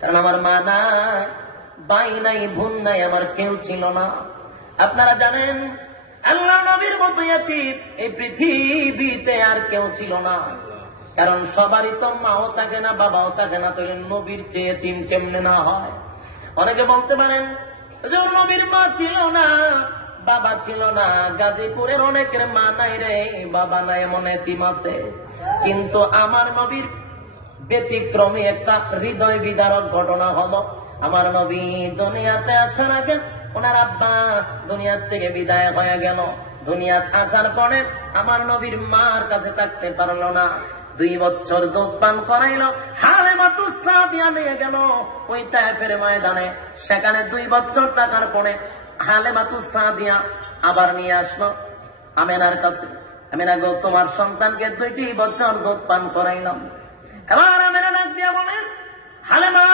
কারণ আমার মা নাই, ভাই নাই, বোন নাই, আমার কেউ ছিল না। আপনারা জানেন আল্লাহ নবীর মতো এতিম এই পৃথিবীতে আর কেউ ছিল না। কারণ সবারই তো মাও থাকে না, বাবাও থাকে না, তো নবীর চেয়ে এতিম কেমনে না হয়? অনেকে বলতে পারেন যে নবীর মা ছিল না, বাবা ছিল না। গাজীপুরের অনেকের মা নাই রে, বাবা নাই, এমন এতিম আছে। কিন্তু আমার নবীর ব্যতিক্রমী একটা হৃদয় বিদারক ঘটনা হলো, আমার নবী দুনিয়াতে আসার আগে ওনার আব্বা দুনিয়ার থেকে বিদায় হয়ে গেল। দুনিয়াত আসার পরে আমার নবীর মার কাছে থাকতে পারলো না। 2 বছর দুধ পান করাইলো, হালেমাতুস সাদিয়া নিয়ে গেল ওই তায়েফের ময়দানে। সেখানে 2 বছর থাকার পরে হালেমাতুস সাদিয়া আবার নিয়ে আসলো আমেনার কাছে। আমেনা গো, তোমার সন্তানকে 2টি বছর দুধ পান করাইলাম। এবার আমেনা ডাক দিয়া বলেন, হালেমা,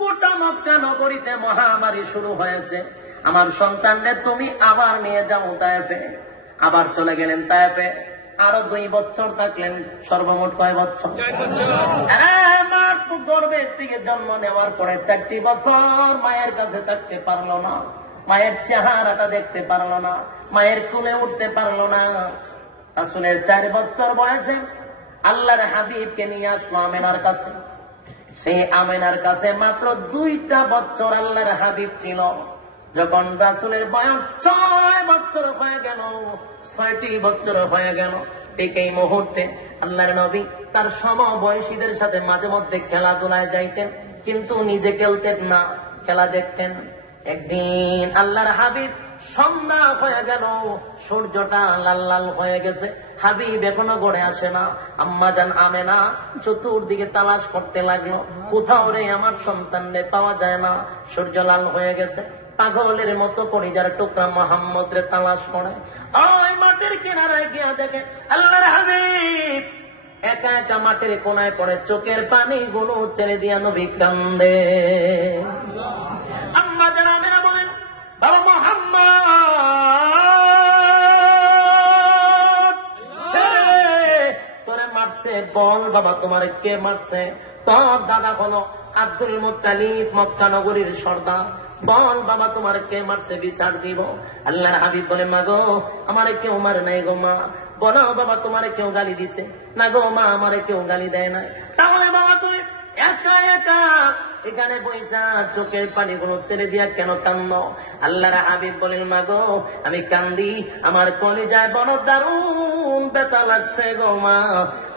গোটা মক্কা নগরীতে মহামারী শুরু হয়েছে, আমার সন্তানকে তুমি আবার নিয়ে যাও তায়েফে। আবার চলে গেলেন তায়েফে, আরো 2 বছর থাকলেন। সর্বমোট কয় বছর? মার গর্ভের থেকে জন্ম নেওয়ার পরে 4টি বছর মায়ের কাছে থাকতে পারলো না, মায়ের চেহারাটা দেখতে পারলো না, মায়ের কোলে উঠতে পারলো না। রাসূলের 4 বছর বয়সে আল্লাহর হাবিবকে নিয়ে আসলো আমেনার কাছে। সেই আমেনার কাছে মাত্র 2টা বছর আল্লাহর হাবিব ছিল। যখন রাসূলের বয়স 6 বছর হয়ে গেল, 6টি বছর হয়ে গেল, ঠিক এই মুহূর্তে আল্লাহর নবী তার সমবয়সীদের সাথে মাঝে মধ্যে খেলাধুলায় যাইতেন, কিন্তু নিজে খেলতেন না, খেলা দেখতেন। একদিন আল্লাহর হাবিব সন্ধ্যা হয়ে গেল, সূর্যটা লাল লাল হয়ে গেছে, হাবিব এখনো গড়ে আসে না। আম্মা জান আমেনা চতুর্দিকে তালাশ করতে লাগলো, কোথাও রে আমার সন্তানরে পাওয়া যায় না। সূর্য লাল হয়ে গেছে, পাগলের মতো কলিজার টুকরা মোহাম্মদ রে তালাশ করে। ওই মাটির কিনারায় গিয়া দেখে আল্লাহর হাবিব একা একা মাটির কোনায় পড়ে, চোখের পানি গুলো ছেড়ে দিয়া নবী কান্দে। আম্মা জান আমেনা বলেন, বাবা মোহাম্মদ তোরে মারছে, বল বাবা তোমার কে মারছে? তোর দাদা হলো আব্দুল মুত্তালিব, মক্কা নগরীর সর্দার। বল বাবা তোমার কে মারছে, বিচার দিব। আল্লাহর হাবিব বলে, মা গো, আমারে কেউ মারে নাই গো মা। বলো বাবা তোমারে কেউ গালি দিছে? না গো মা, আমারে কেউ গালি দেয় নাই। তাহলে বাবা তুই একা একা এখানে বৈশা চোখের পানিগুলো ছেড়ে দিয়া কেন কান্দ? আল্লাহর হাবিব বলেন, মা গো, আমি কান্দি, আমার কলিজায় বড় দারুণ ব্যথা লাগছে গো মা।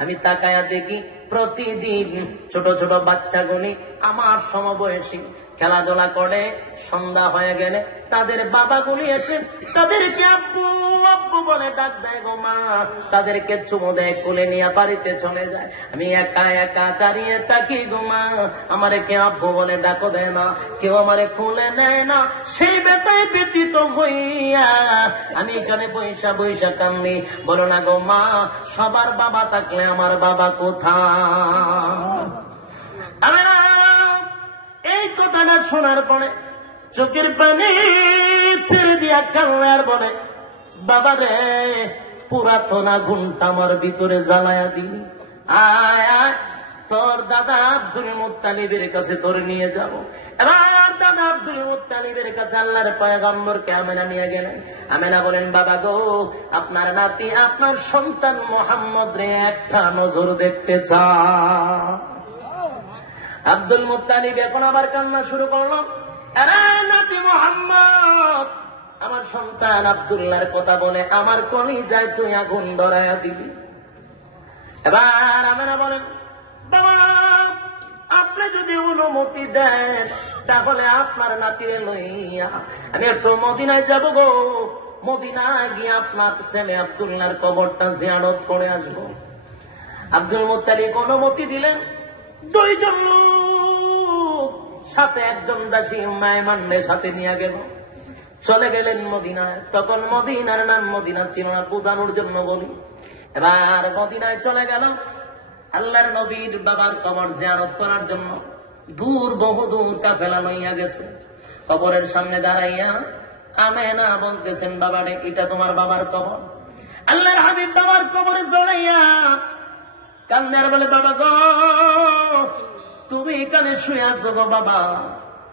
আমি তাকায়া দেখি প্রতিদিন ছোট ছোট বাচ্চাগুলি আমার সমবয়সী খেলাধুলা করে, সন্ধ্যা হয়ে গেলে তাদের বাবাগুলি এসে তাদেরকে আব্বু আব্বু বলে ডাক দেয় গো মা, তাদেরকে চুমো দেয়, কোলে নিয়ে বাড়িতে চলে যায়। আমি একা একা দাঁড়িয়ে থাকি গো মা, আমারে কেউ আব্বু বলে ডাকো দেয় না, কেউ আমারে কোলে নেয় না। সেই ব্যথায় ব্যতীত হইয়া আমি এখানে বৈশা বৈশা কান্দি। বলো না গো মা, সবার বাবা থাকলে আমার বাবা কোথায়? এই কথাটা শোনার পরে চোখের পানি ছেড়ে দিয়া কান্নার বলে, বাবা রে, পুরাতন আগুনটা আমার ভিতরে জ্বালায়া দিলি, আয় আয় তোর দাদা আব্দুল মুত্তালিবের কাছে তোর নিয়ে যাব। এবার দাদা আব্দুল মুত্তালিবের কাছে আল্লাহর পয়গম্বরকে আমেনা নিয়ে গেলেন। আমেনা বলেন, বাবা গো, আপনার নাতি, আপনার সন্তান মোহাম্মদ রে একটা নজর দেখতে চায়। আব্দুল মুত্তালিব এখন আবার কান্না শুরু করলো, আরে নাতি মোহাম্মদ, আমার সন্তান আব্দুল্লাহর কথা বলে আমার কলিজায় তুই আগুন ধরাইয়া দিবি। এবার আমেনা বলেন, বাবা আপনি যদি অনুমতি দেন তাহলে আপনার নাতিরে লইয়া আমি একটু মদিনায় যাব গো, মদিনায় গিয়ে আপনার ছেলে আব্দুল্লাহর কবরটা জিয়ারত করে আসবো। আব্দুল মুত্তালিব অনুমতি দিলেন। 2 জন সাথে একজন দাসী মায়মানদের সাথে নিয়ে গেল, চলে গেলেন মদিনায়। তখন মদিনার নাম মদিনা ছিল না, বোঝানোর জন্য বলি। এবার মদিনায় চলে গেল আল্লাহর নবীর বাবার কবর জিয়ারত করার জন্য। দূর, বহু দূর কাফেলা লইয়া গেছে। কবরের সামনে দাঁড়াইয়া আমেনা বলতেছেন, বাবা রে, এটা তোমার বাবার কবর। আল্লাহর হাবিব বাবার কবরে জড়াইয়া কান্দার বলে, বাবা গো, তুমি এখানে শুয়ে আছো গো বাবা,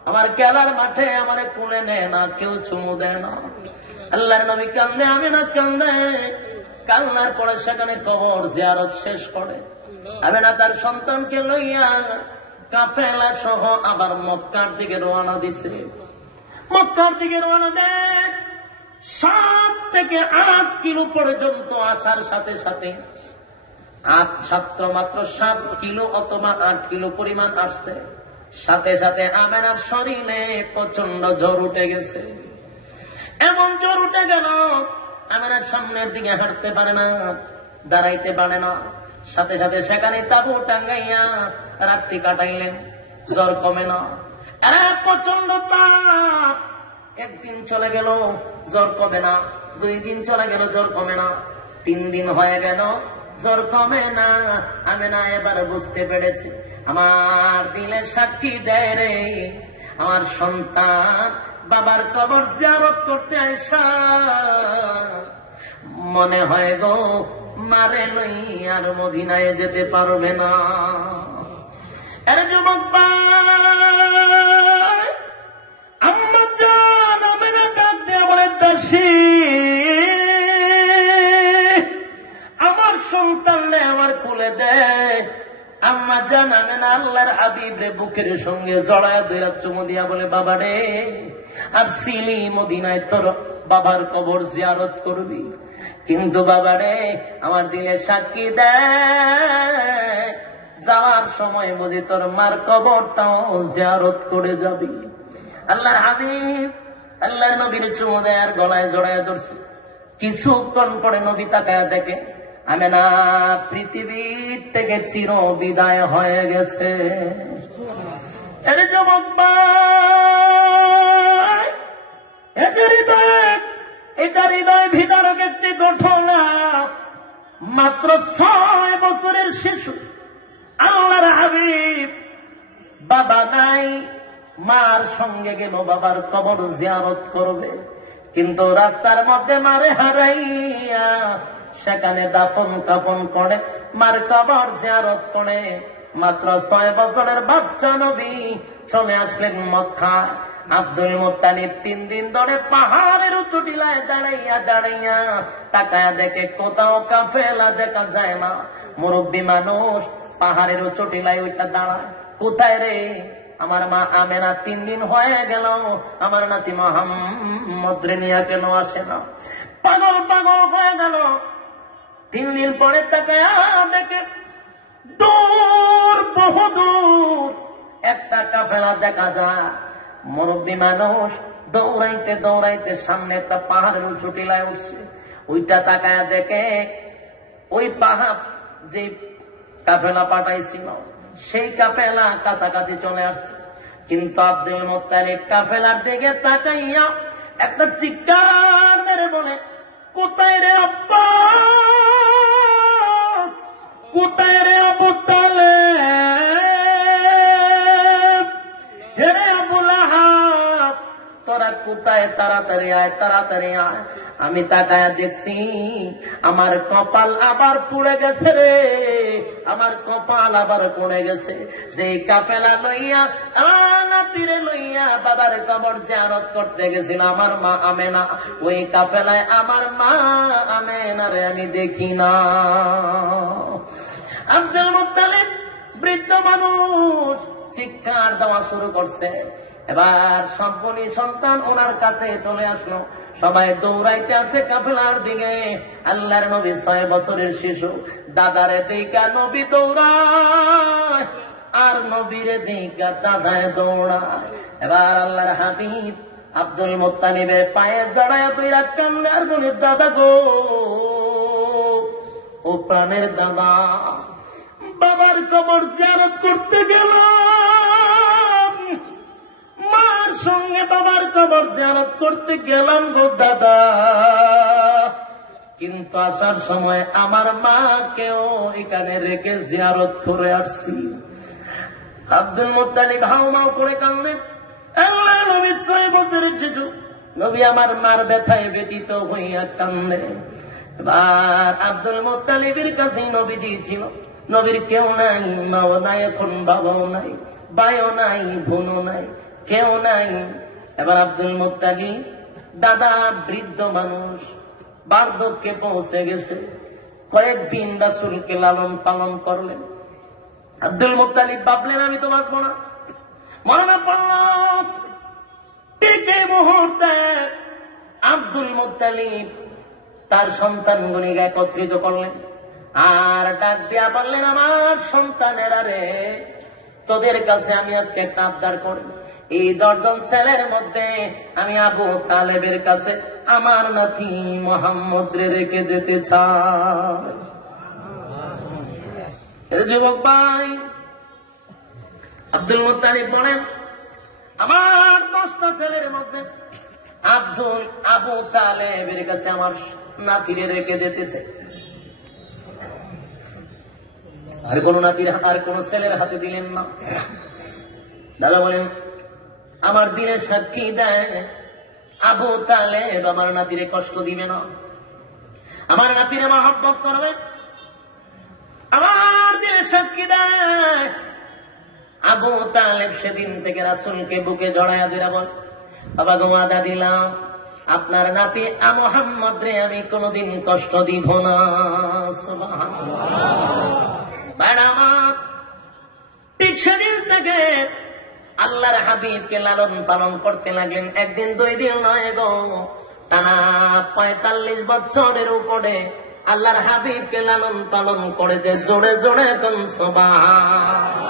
আমার খেলার মাঠে আমার কোলে নেয় না, কেউ চুমু দেয় না। আল্লাহর নবী কান্দে, আমেনা কান্দে, কান্নার পরে সেখানে কবর জিয়ারত শেষ করে আমেনা তার সন্তানকে লইয়া কাফেলা সহ আবার মক্কার দিকে রওনা দিছে। মক্কার দিকে রওনা দেয় 7 থেকে 8 কিলো পর্যন্ত আসার সাথে সাথে মাত্র 7 কিলো অথবা 8 কিলো পরিমাণ আসছে, সাথে সাথে আমেনার শরীরে প্রচন্ড জ্বর উঠে গেছে। এমন জ্বর উঠে গেল, আমেনার সামনের দিকে হাঁটতে পারে না, দাঁড়াইতে পারে না। সাথে সাথে সেখানে তাবু টাঙ্গাইয়া রাত্রি কাটাইলেন, জ্বর কমে না, প্রচন্ড তাপ। একদিন চলে গেল, জ্বর কমে না। 2 দিন চলে গেল, জ্বর কমে না। 3 দিন হয়ে গেল, জ্বর কমে না। আমেনা এবার বুঝতে পেরেছে, আমার দিলে সাক্ষী দেয় রে, আমার সন্তান বাবার কবর জিয়ারত করতে আইসা মনে হয় গো মারে লই আর মদিনায় যেতে পারবে না। আরে যুবক ভাই, আম্মা জান আমেনা ডাক দেয়া বলে, দাসী, আমার সন্তানরে আমার কোলে দেয়। আম্মা জান আমেনা আল্লাহর হাবিব রে বুকের সঙ্গে জড়ায়া দুইরা চুমু দিয়া বলে, বাবা রে, আর সিলি মদিনায় তোর বাবার কবর জিয়ারত করবি, কিন্তু বাবা রে, আমার দিলে সাক্ষী দেয়, যাওয়ার সময় বুঝি তোর মার কবরটাও জিয়ারত করে যাবি। আল্লাহর হাবিব আল্লাহর নবীর চুমু দেয় আর গলায় জড়ায় ধরছে। কিছুক্ষণ পরে নবী তাকায় দেখে আমেনা পৃথিবীর থেকে চির বিদায় হয়ে গেছে। এর যুবক ভাই, এটা হৃদয় ভিতরক একটি ঘটনা। মাত্র 6 বছরের শিশু, আল্লাহর হাবিব বাবা নাই, মার সঙ্গে গেল বাবার কবর জিয়ারত করবে, কিন্তু রাস্তার মধ্যে মারে হারাইয়া সেখানে দাফন কাফন করে মার কবর জিয়ারত করে মাত্র 6 বছরের বাচ্চা নবী চলে আসলেন মক্কা। আব্দুল মুত্তালিব 3 দিন ধরে পাহাড়ের উঁচু টিলায় দাঁড়াইয়া দাঁড়াইয়া তাকায়া দেখে কোথাও কাফেলা দেখা যায় না। মুরব্বী মানুষ পাহাড়ের উঁচু টিলায় ওইটা দাঁড়ায়, কোথায় রে? আমার মা আমেনা 3 দিন হয়ে গেল আমার নাতি মুহাম্মদ রে নিয়া কেন আসে না? পাগল পাগল হয়ে গেল। 3 দিন পরে তাকায়া দেখে দূর, বহুদূর একটা কাফেলা দেখা যায়। মুরব্বী মানুষ দৌড়াইতে দৌড়াইতে সামনে একটা পাহাড়ের উঁচু টিলায় উঠছে। ওইটা তাকায়া দেখে ওই পাহাড় যে কাফেলা পাঠাইছিল সেই কাফেলা কাছাকাছি চলে আসছে। কিন্তু আব্দুল মুত্তালিব কাফেলার দিকে তাকাইয়া একটা চিৎকার মেরে বলে, কোথায় রে আব্বা, কোথায় রে আবু তালেব, হে রে আবু লাহাব, তোরা কোথায়? তাড়াতাড়ি আয়, তাড়াতাড়ি আয়। আমি তাকায়া দেখছি আমার কপাল আবার পুড়ে গেছে রে, আমার কপাল আবার পুড়ে গেছে। যে কাফেলা লইয়া নাতিরে লইয়া বাবার কবর জিয়ারত করতে গেছিল আমার মা আমেনা, ওই কাফেলায় আমার মা আমেনারে আমি দেখি না। আব্দুল মুত্তালিব বৃদ্ধ মানুষ চিৎকার দেওয়া শুরু করছে। এবার সম্পূর্ণ সন্তান ওনার কাছে চলে আসলো। সবাই দৌড়াইতে আছে কাফেলার দিকে। আল্লাহর নবী 6 বছরের শিশু, দাদারে দিকা নবী দৌড়ায় আর নবীরে দিকা দাদায় দৌড়ায়। এবার আল্লাহর হাবিব আব্দুল মুত্তালিবের পায়ে জড়ায় দুইরা কান্দে আর বলে, দাদা গো, ও প্রাণের দাদা, বাবার কবর জিয়ারত করতে গেলাম, মার সঙ্গে বাবার কবর জিয়ারত করতে গেলাম গো দাদা, কিন্তু আসার সময় আমার মাকেও এখানে রেখে জিয়ারত করে আসছি। আব্দুল মুত্তালিব হাউমাউ করে কান্দেন। আল্লাহর নবী 6 বছরের শিশু নবী আমার মার ব্যথায় ব্যতীত হইয়া কান্দে। এবার আব্দুল মুত্তালিবের কাছে নবীজি ছিল। নবীর কেউ নাই, মাও নাই, এখন বাবাও নাই, ভাইও নাই, বোনও নাই, কেউ নাই। এবার আব্দুল মুত্তালিব দাদা বৃদ্ধ মানুষ, বার্ধক্যে পৌঁছে গেছে। কয়েকদিন রাসূলকে লালন পালন করলেন। আব্দুল মুত্তালিব ভাবলেন আমি তো বাঁচব না। মনে পড়ল ঠিক এই মুহূর্তে আব্দুল মুত্তালিব তার সন্তানগুলিকে একত্রিত করলেন আর ডাক দিয়া বললেন, আমার সন্তানেরা রে, তোদের কাছে আমি আজকে একটা আবদার করি। এই 10 জন ছেলের মধ্যে আমি আবু তালেবের কাছে আমার নাতি মুহাম্মদ রে রেখে যেতে চাই। যুবক ভাই, আব্দুল মুত্তালিব বলেন, আমার 10টা ছেলের মধ্যে আবু তালেবের কাছে আমার নাতিরে রেখে যেতেছে। আর কোন নাতির আর কোন ছেলের হাতে দিলেন না। দাদা বলেন, আমার দিনের সাক্ষী দেয় আবু তালেব আমার নাতিরে কষ্ট দিবে না, আমার নাতিরে মহব্বত করবে। আমার দিনের সাক্ষী দেয় আবু তালেব সেদিন থেকে রাসূলকে বুকে জড়াইয়া দিলা বল, বাবা গো ওয়াদা দিলাম আপনার নাতি মুহাম্মদ রে আমি কোনদিন কষ্ট দিব না। সুবহানাল্লাহ। ঠিক সেদিন থেকে আল্লাহর হাবিবকে লালন পালন করতে লাগলেন। একদিন 2 দিন নয় গো, টানা 45 বছরের উপরে আল্লাহর হাবিবকে লালন পালন করেছে। জোরে জোরে কোন সুবহানাল্লাহ।